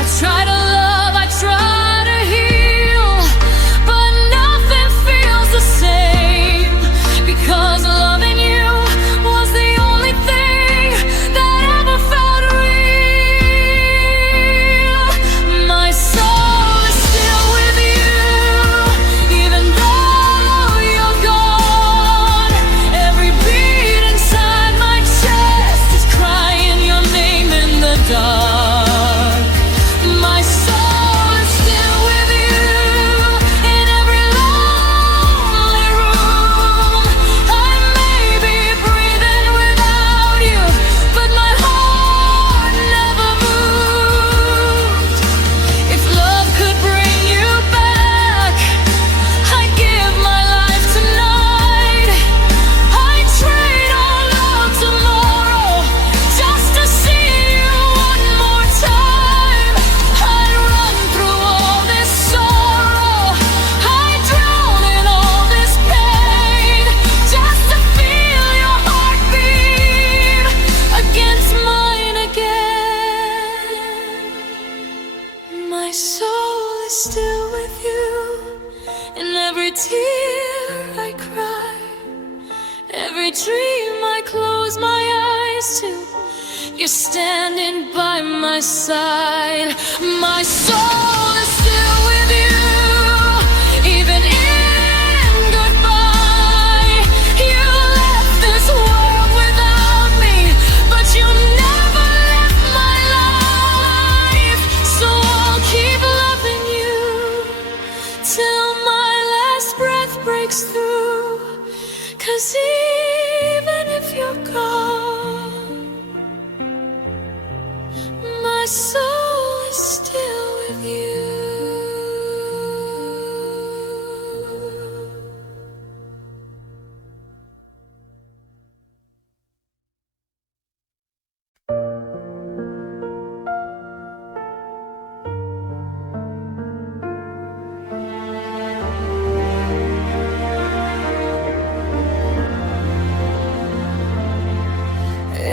I try to love, I try to heal, but nothing feels the same, because loving you was the only thing that ever felt real. My soul is still with you, even though you're gone. Every beat inside my chest is crying your name in the dark. My soul is still with you in every lonely room. I may be breathing without you, but my heart never moved. If love could bring you back, I'd give my life tonight. I'd trade all love tomorrow just to see you one more time. I'd run through all this sorrow, I'd drown in all this pain, just to feel your heartbeat against mine again. My soul is still with you in every tear I cry, every dream I close my eyes to. You're standing by my side. My soul is still with you, even in goodbye. You left this world without me, but you never left my life. So I'll keep loving you till my last breath breaks through. 'Cause even if you're gone, my soul is still with you.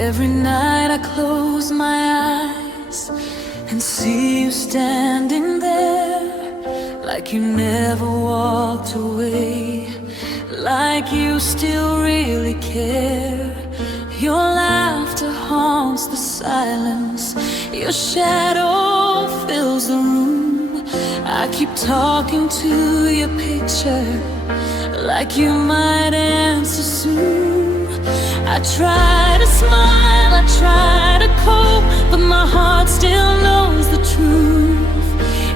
Every night I close my eyes and see you standing there, like you never walked away, like you still really care. Your laughter haunts the silence, your shadow fills the room. I keep talking to your picture, like you might answer soon. I try to smile, I try to cope, but my heart still knows the truth.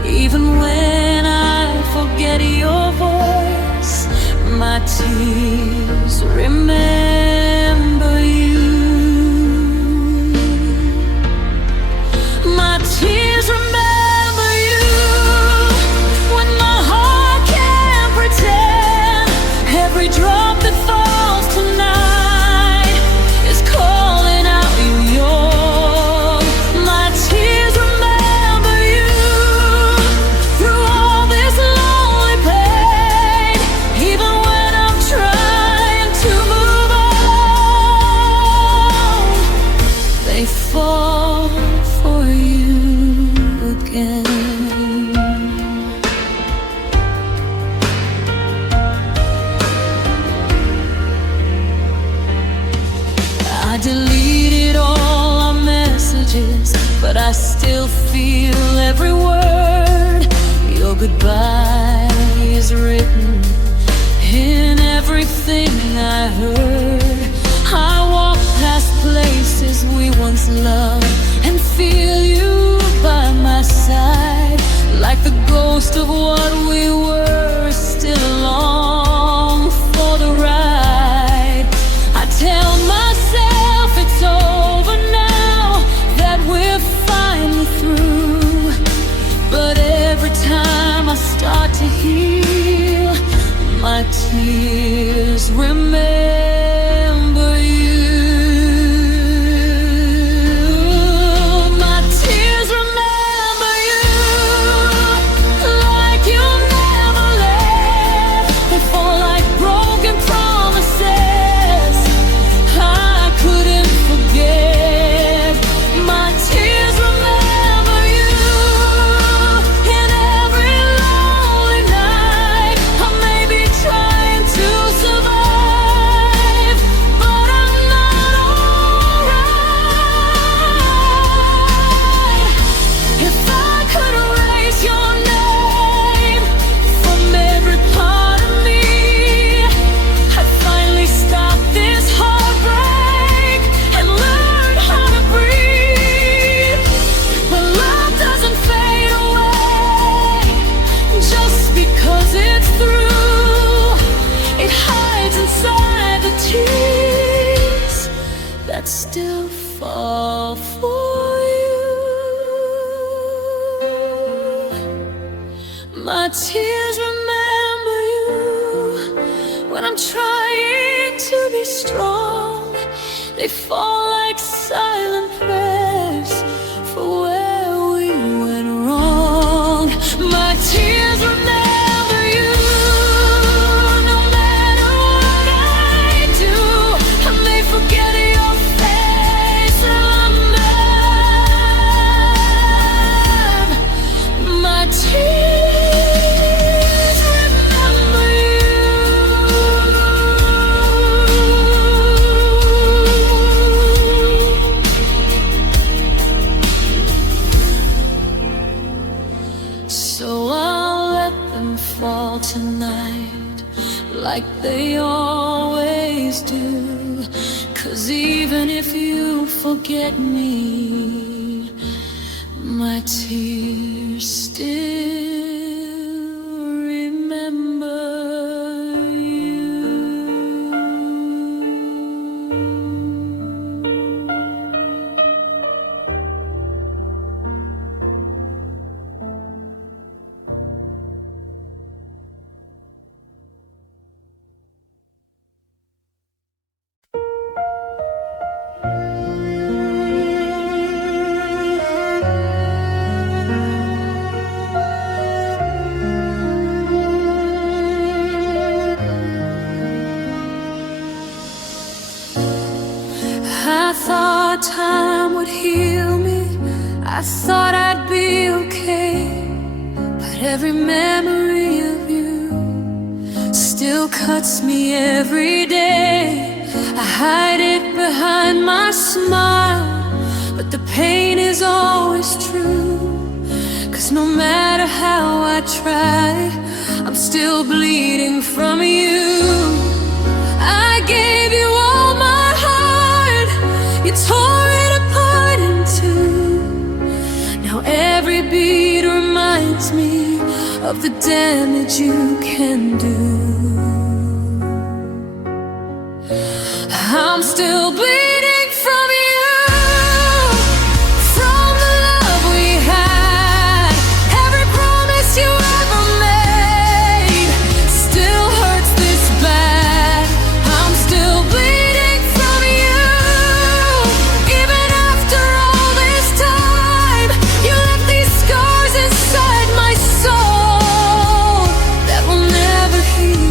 Even when I forget your voice, my tears remember you. My tears remember I still feel every word. Your goodbye is written in everything I heard. I walk past places we once loved and feel you by my side, like the ghost of what we were, still along for the ride. I tell myself it's over now, that we're finally through, but every time I start to heal, my tears remember you. My tears remember you, like you never left. They fall like broken promises I couldn't forget. My tears remember you in every lonely night. I may be trying to survive, but I'm not alright. If I could erase your name from every part of me, I'd finally stop this heartbreak and learn how to breathe. But love doesn't fade away just because it's through. It hides inside the tears that still fall for you. My tears remember you when I'm trying to be strong. They fall like silent prayers for where we went wrong. My tears remember you, no matter what I do. I may forget your face and I'm mad. My tears remember you. So I'll let them fall tonight, like they always do. 'Cause even if you forget me, my tears still remember you. I thought time would heal me, I thought I'd be okay, but every memory of you still cuts me every day. I hide it behind my smile, but the pain is always true. 'Cause no matter how I try, I'm still bleeding from you. I gave you all my heart, you tore it apart in two. Now every beat reminds me of the damage you can do. I'm still bleeding from you, from the love we had. Every promise you ever made still hurts this bad. I'm still bleeding from you, even after all this time. You left these scars inside my soul that will never heal.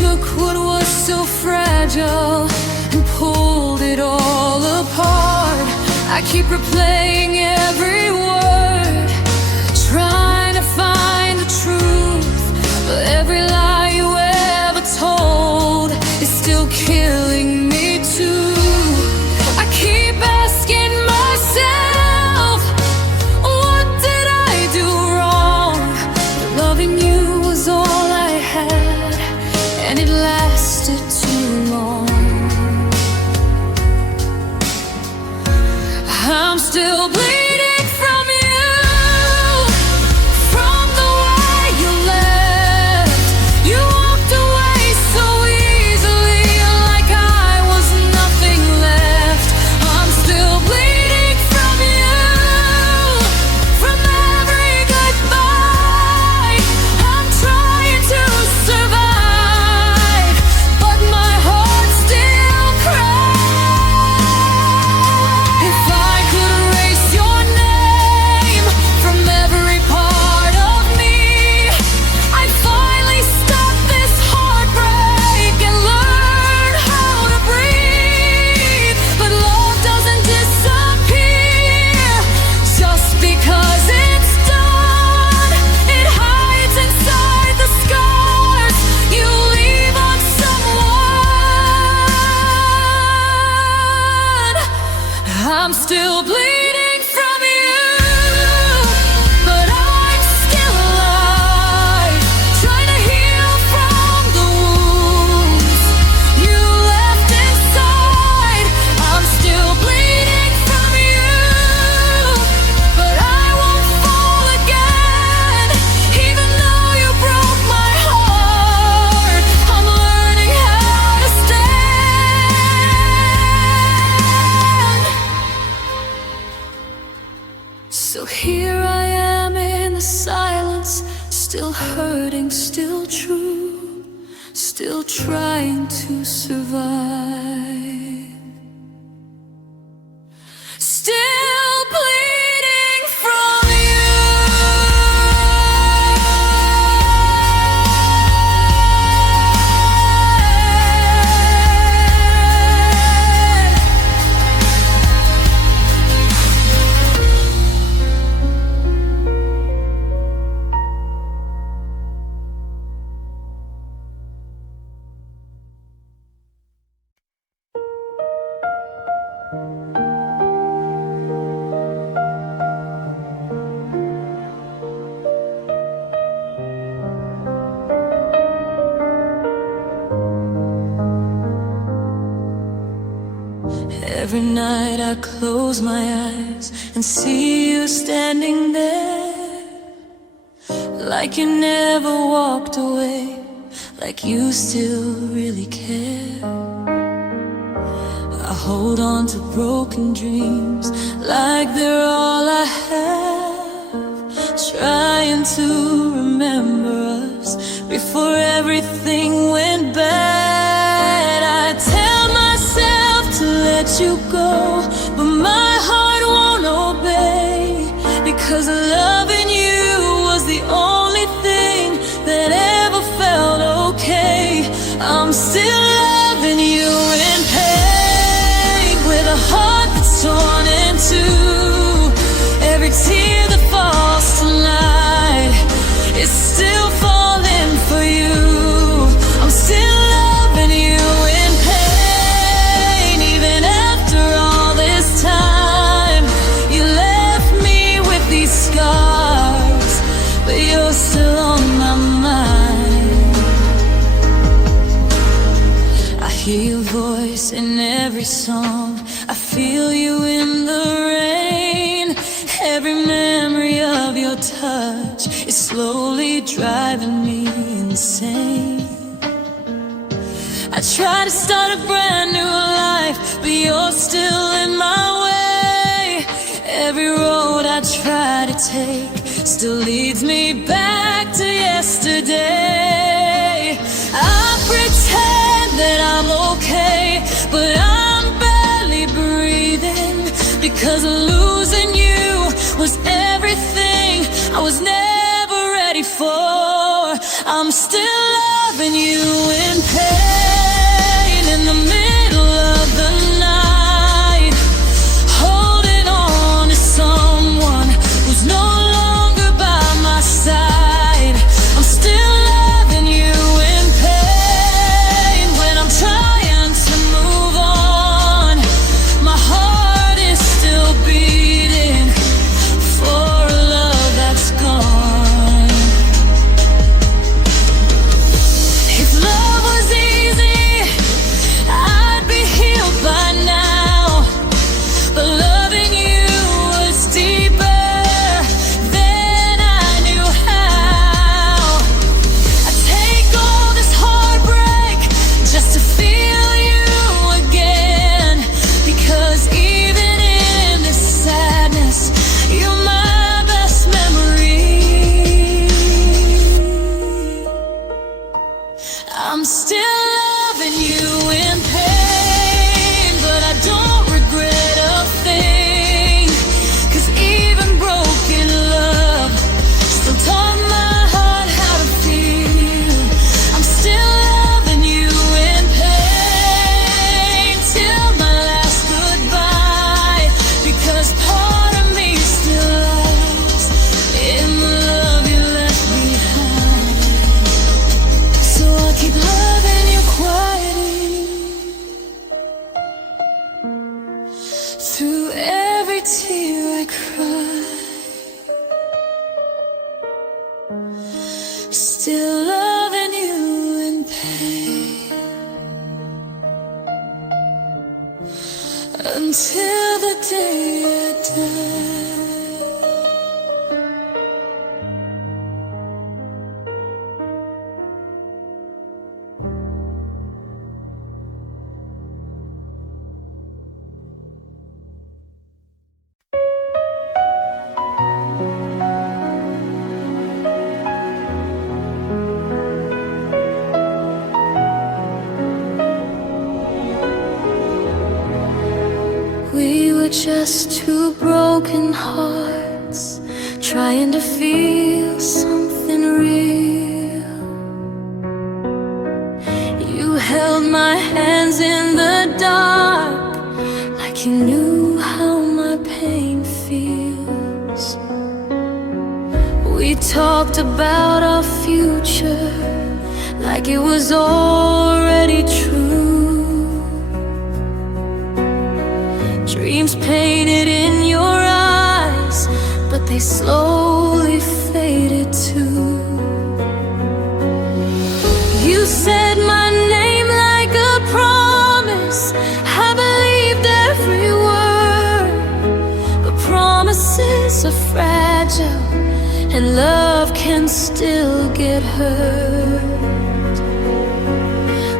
took what was so fragile and pulled it all apart. I keep replaying every word, trying to find the truth, but every lie you ever told is still killing me too. I keep asking myself, what did I do wrong? Loving you was all I had, and it lasted too long. I'm still bleeding from you, from the way you left. You walked away so easily, like I was nothing left. I'm still bleeding from you, from every goodbye. I'm trying to survive, but my heart still cries. If I could erase your name from every part of me, I'd finally stop this heartbreak and learn how to breathe. But love doesn't disappear just because it's done. It hides inside the scars you leave on someone. I'm still bleeding from you, but I'm still alive, trying to heal from the wounds you left inside. I'm still bleeding from you, but I won't fall again. Even though you broke my heart, I'm learning how to stand. So here I am in the silence, still hurting, still true, still trying to survive, still bleeding from Every night I close my eyes and see you standing there, like you never walked away, like you still really care. I hold on to broken dreams like they're all I have, trying to remember us before everything went bad. I tell myself to let you go, but my heart won't obey, because loving you was the only thing that ever felt okay. I'm still loving you in pain, with a heart that's torn in two. Every tear that falls tonight is still falling for you. I'm still loving you in pain, even after all this time. You left me with these scars, but you're still on my mind. I hear your voice in every song, I feel you in the rain. Every memory of your touch is slowly driving me insane. I try to start a brand new life, but you're still in my way. Every road I try to take still leads me back to yesterday. I pretend that I'm okay, but I'm barely breathing, because losing you was everything I was never ready for. I'm still loving you in pain. Through every tear I cry, still loving you in pain, until the day I die. We were just two broken hearts, trying to feel something real. You held my hands in the dark, like you knew how my pain feels. We talked about our future, like it was already true. Dreams painted in your eyes, but they slowly faded too. You said my name like a promise, I believed every word. But promises are fragile, and love can still get hurt.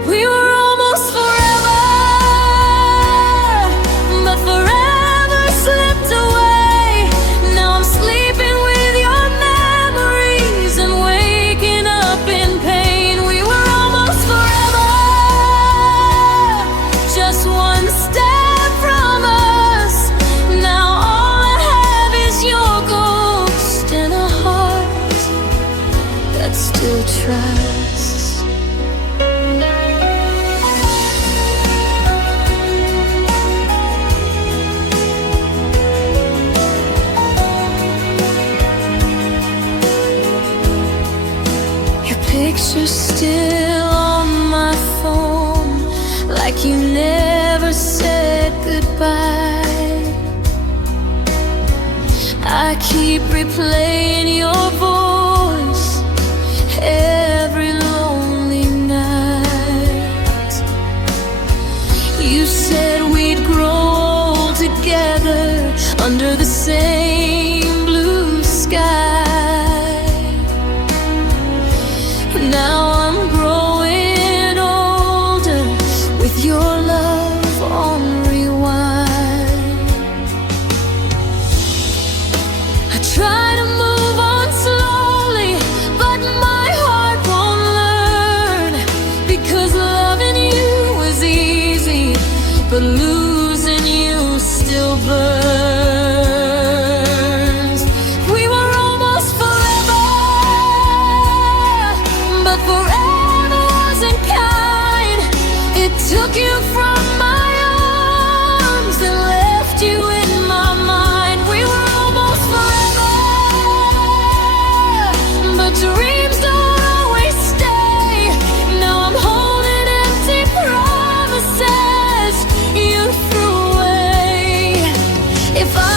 We were almost forever, but forever slipped away. Now I'm sleeping with your memories and waking up in pain. We were almost forever, just one step from us. Now all I have is your ghost and a heart that still trusts. Picture's still on my phone, like you never said goodbye. I keep replaying your voice every lonely night. You said we'd grow old together under the same blue sky. Now I'm growing older with your love on rewind. I try to move on slowly, but my heart won't learn. Because loving you was easy, but losing you still burns. We were almost forever, but forever wasn't kind. It took you from my arms and left you in my mind. We were almost forever, but dreams don't always stay. Now I'm holding empty promises you threw away. If I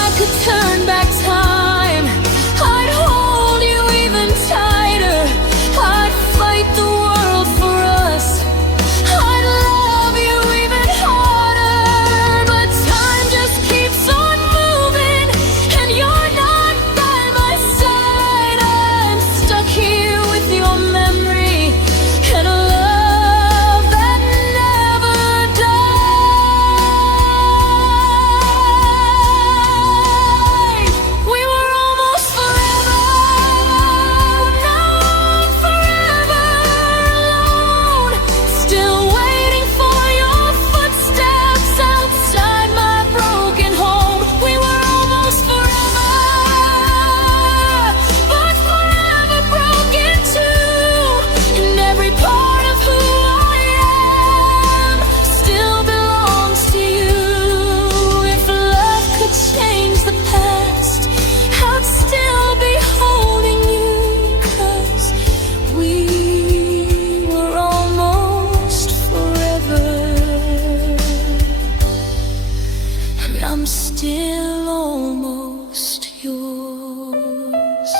I'm still almost yours.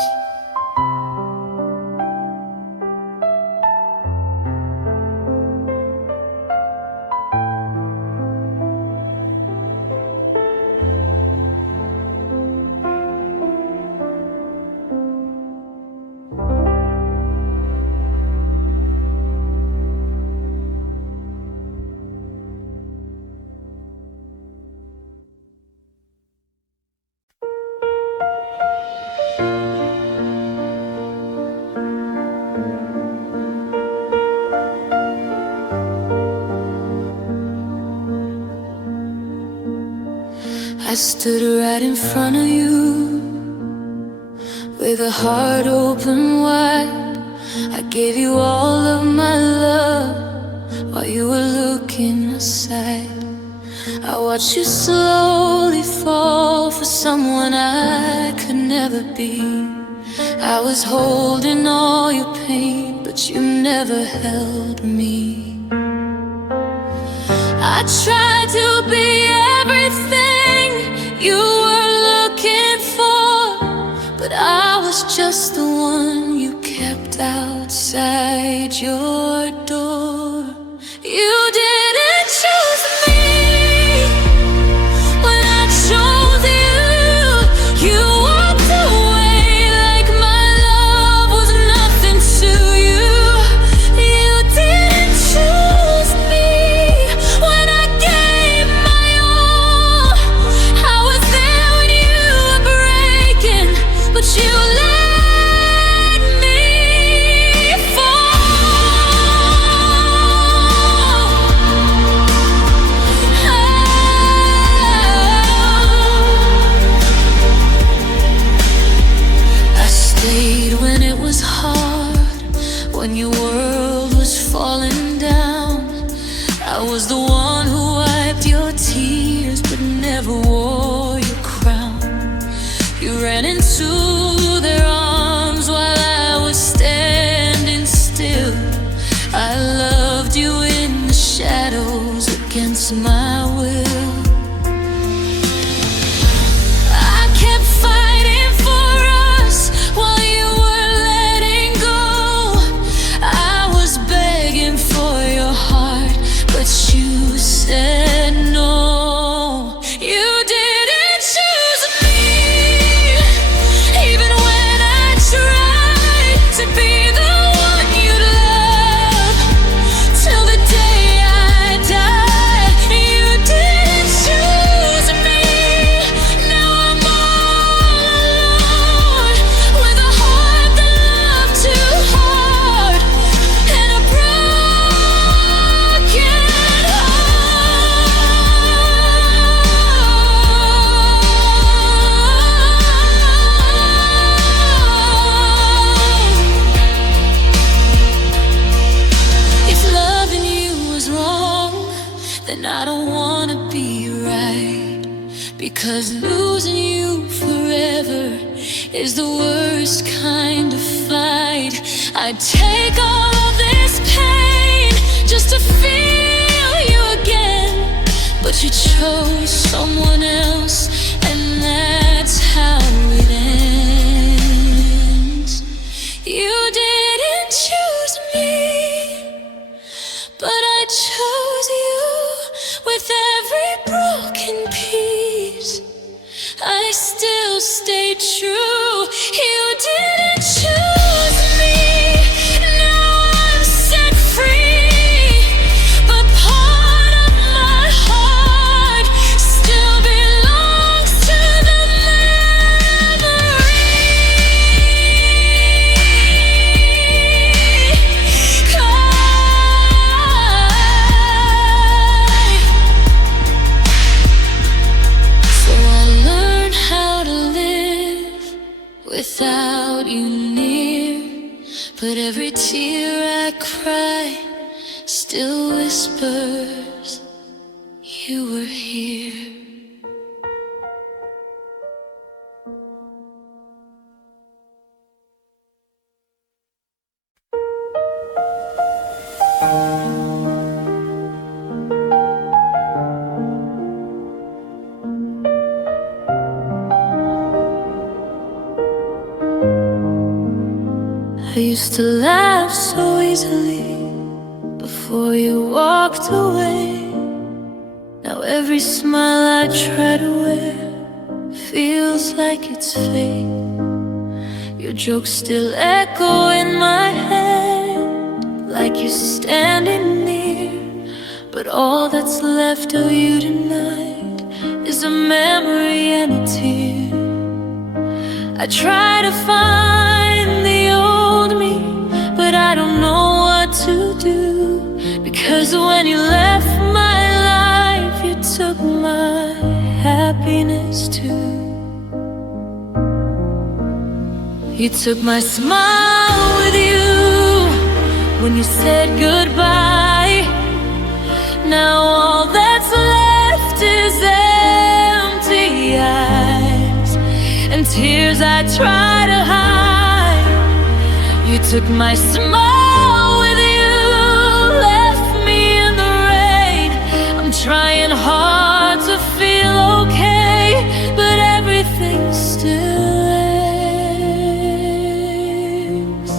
I stood right in front of you with a heart open wide. I gave you all of my love while you were looking aside. I watched you slowly fall for someone I could never be. I was holding all your pain, but you never held me. I tried to be everything you were looking for, but I was just the one you kept outside your door. You didn't choose me when I chose you. You walked away like my love was nothing to you. You didn't choose me when I gave my all. I was there when you were breaking, but you let me fall. I stayed when it was hard, when your world was falling down. I was the one who wiped your tears, but never wore your crown. You ran into their arms while I was standing still. I loved you in the shadows against my will. I kept fighting for us while you were letting go. I was begging for your heart, but you said no. You didn't choose me, even when I tried to be the one you love. Till the day I died, you didn't choose me. Now I'm all alone with a heart that loved too hard and a broken heart. If loving you was wrong, then I don't wanna be right, because losing you forever is the worst kind of fight. I'd take all of this pain just to feel you again, but you chose someone else, and that's how it ends. You didn't choose me, but I chose you. With every broken piece, I still stayed true. You didn't choose me. Now I'm set free, but part of my heart still belongs to the memory. So I learned how to live without you near, but every tear I cry still whispers you were here. I used to laugh so easily before you walked away. Now every smile I try to wear feels like it's fake. Your jokes still echo in my head, like you're standing near. But all that's left of you tonight is a memory and a tear. I try to find the old me, but I don't know what to do. Because when you left my life, you took my happiness too. You took my smile with you when you said goodbye. Now all that's left is empty eyes and tears I try to hide. You took my smile with you, left me in the rain. I'm trying hard to feel okay, but everything still aches.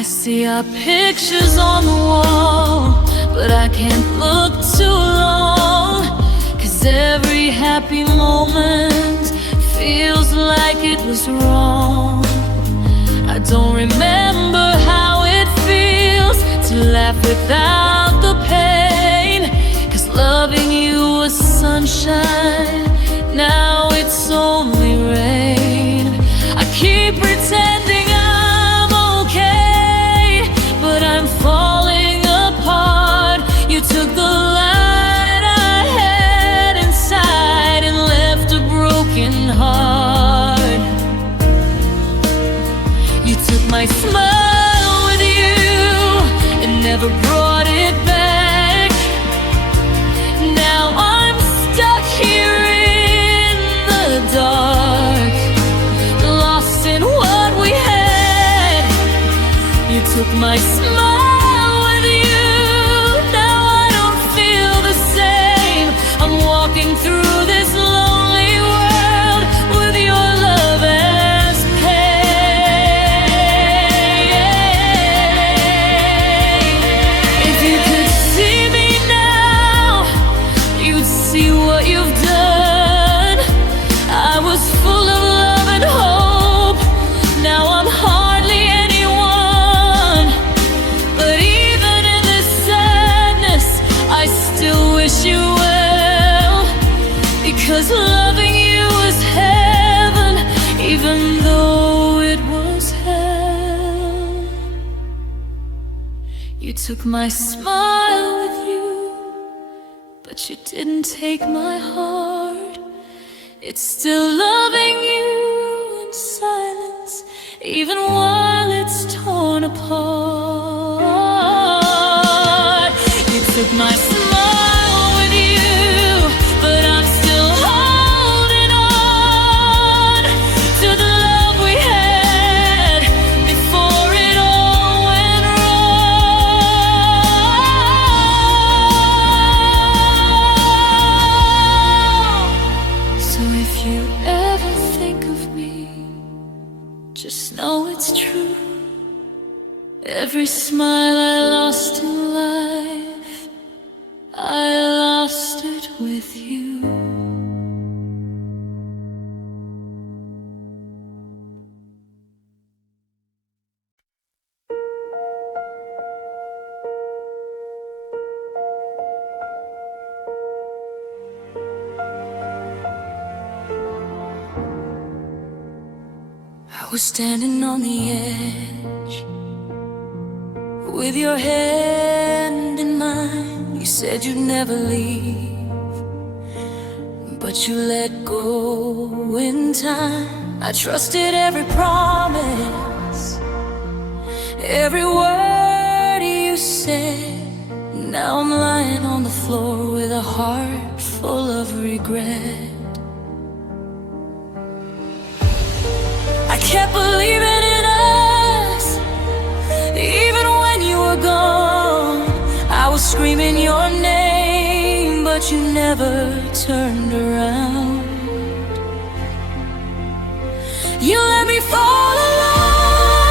I see our pictures on the wall, but I can't look too long, 'cause every happy moment feels like it was wrong. I don't remember how it feels to laugh without the pain, 'cause loving you was sunshine, now it's only rain. I keep pretending I'm okay, but I'm falling apart. You took the light I had inside and left a broken heart. You took my smile with you and never brought it back. Now I'm stuck here in the dark, lost in what we had. You took my smile with you, now I don't feel the same. I'm walking through this lonely world with your love as pain. If you could see me now, you'd see what you've done. I was full of love and hope, now I'm hardly anyone. But even in this sadness, I still wish you well, because loving you was heaven, even though it was hell. You took my smile with you, but you didn't take my heart. It's still loving you in silence, even while it's torn apart. You took my smile with you, but I'm still holding on to the love we had before it all went wrong. So if you ever think of me, just know it's true. Every smile I lost in life, I lost it with you. I was standing on the edge with your hand in mine. You said you'd never leave, but you let go in time. I trusted every promise, every word you said. Now I'm lying on the floor with a heart full of regret. I kept believing in us, even when you were gone. I was screaming your name, but you never turned around. You let me fall alone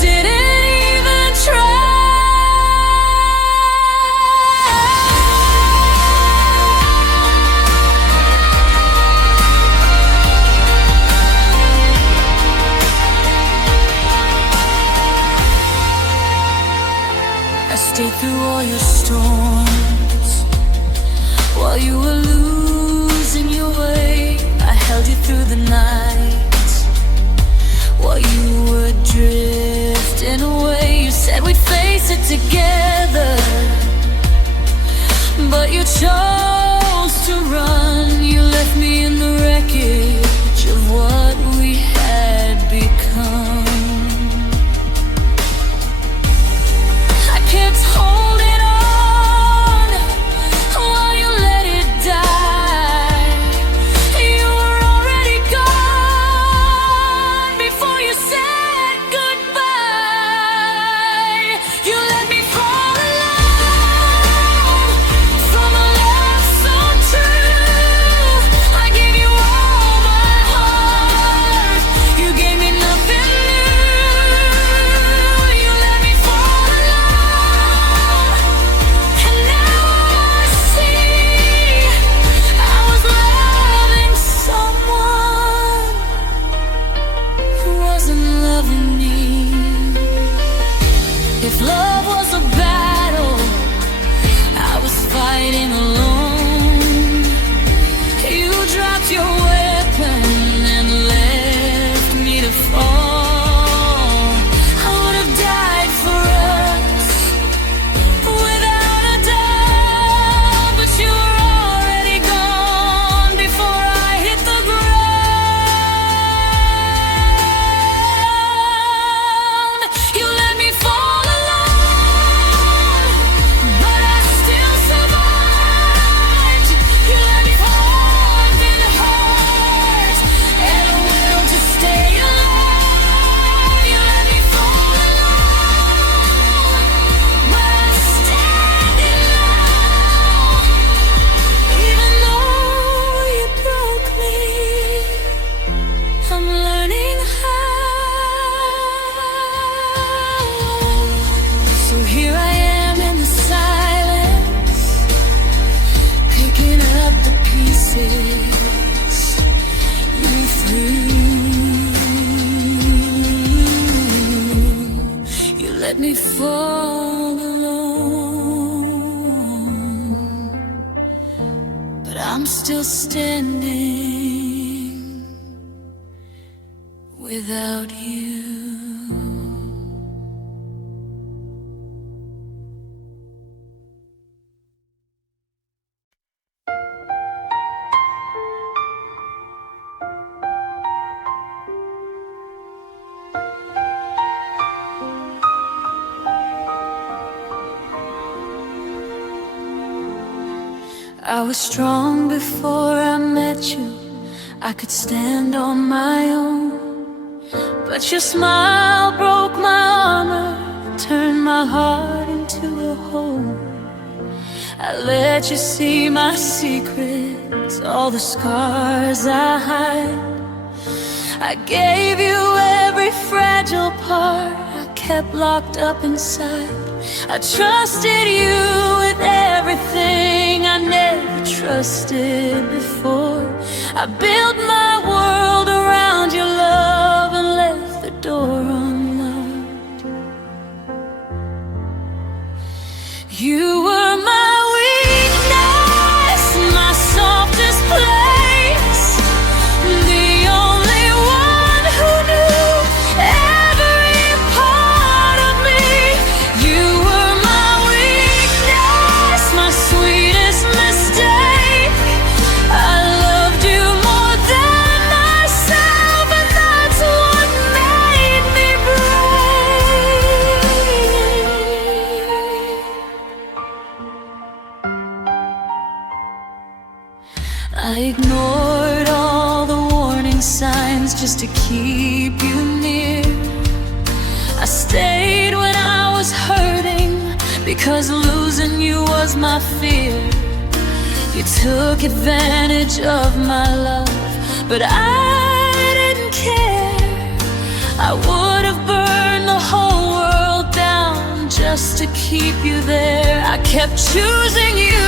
didn't even try. I stayed through all your storms while you were losing your way. I held you through the night while you were drifting away. You said we'd face it together, but you chose to run. You left me in the wreckage of what we had become. Kept holding on while you let it die. You were already gone before you said goodbye. You let me fall in love from a love so true. I gave you all my heart. You gave me nothing new. You let me fall in love. And now I see I was loving someone who wasn't loving me. If love was a battle, I was fighting alone. You dropped your weapon and left me to fall. I would have died for us without a doubt, but you were already gone before I hit the ground. You let me fall alone, but I still survived. You let me fall in the heart and a will to stay alive. You let me fall alone, but I'm standing now. Even though you broke me, I'm learning how. So here I am in the silence, picking up the pieces you threw. You let me fall alone, but I'm still standing without you. I was strong before I met you. I could stand on my own, but your smile broke my armor, turned my heart into a home. I let you see my secrets, all the scars I hide. I gave you every fragile part I kept locked up inside. I trusted you with everything I never trusted before. I built my world around your love and left the door unlocked. You were my weakness, my softest place, the only one who knew every part of me. You were my weakness, my sweetest mistake. I loved you more than myself, and that's what made me brave. I ignored all the warning signs just to keep you near. I stayed when I was hurting because losing you was my fear. You took advantage of my love, but I didn't care. I would have burned the whole to keep you there. I kept choosing you,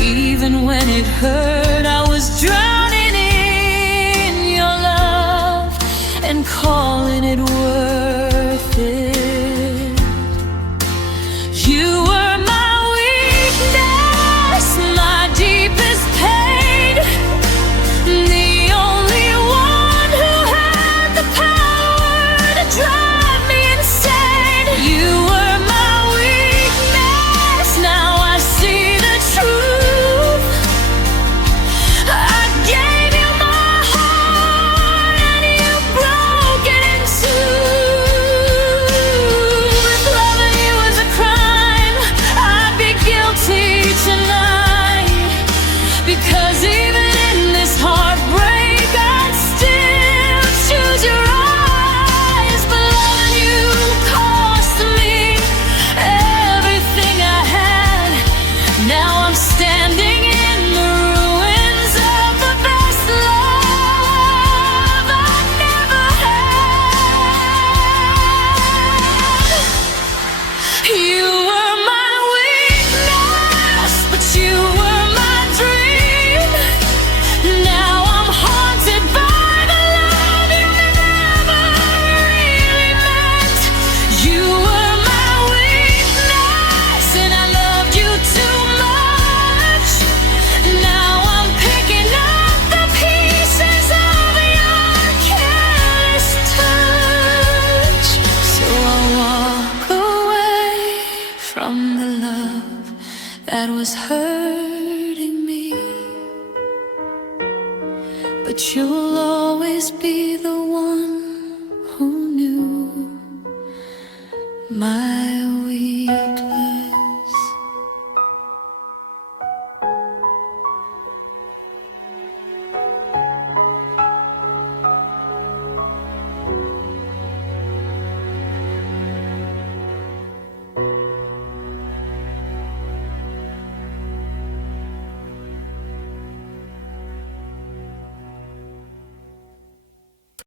even when it hurt. I was drowning in your love and calling it worth it.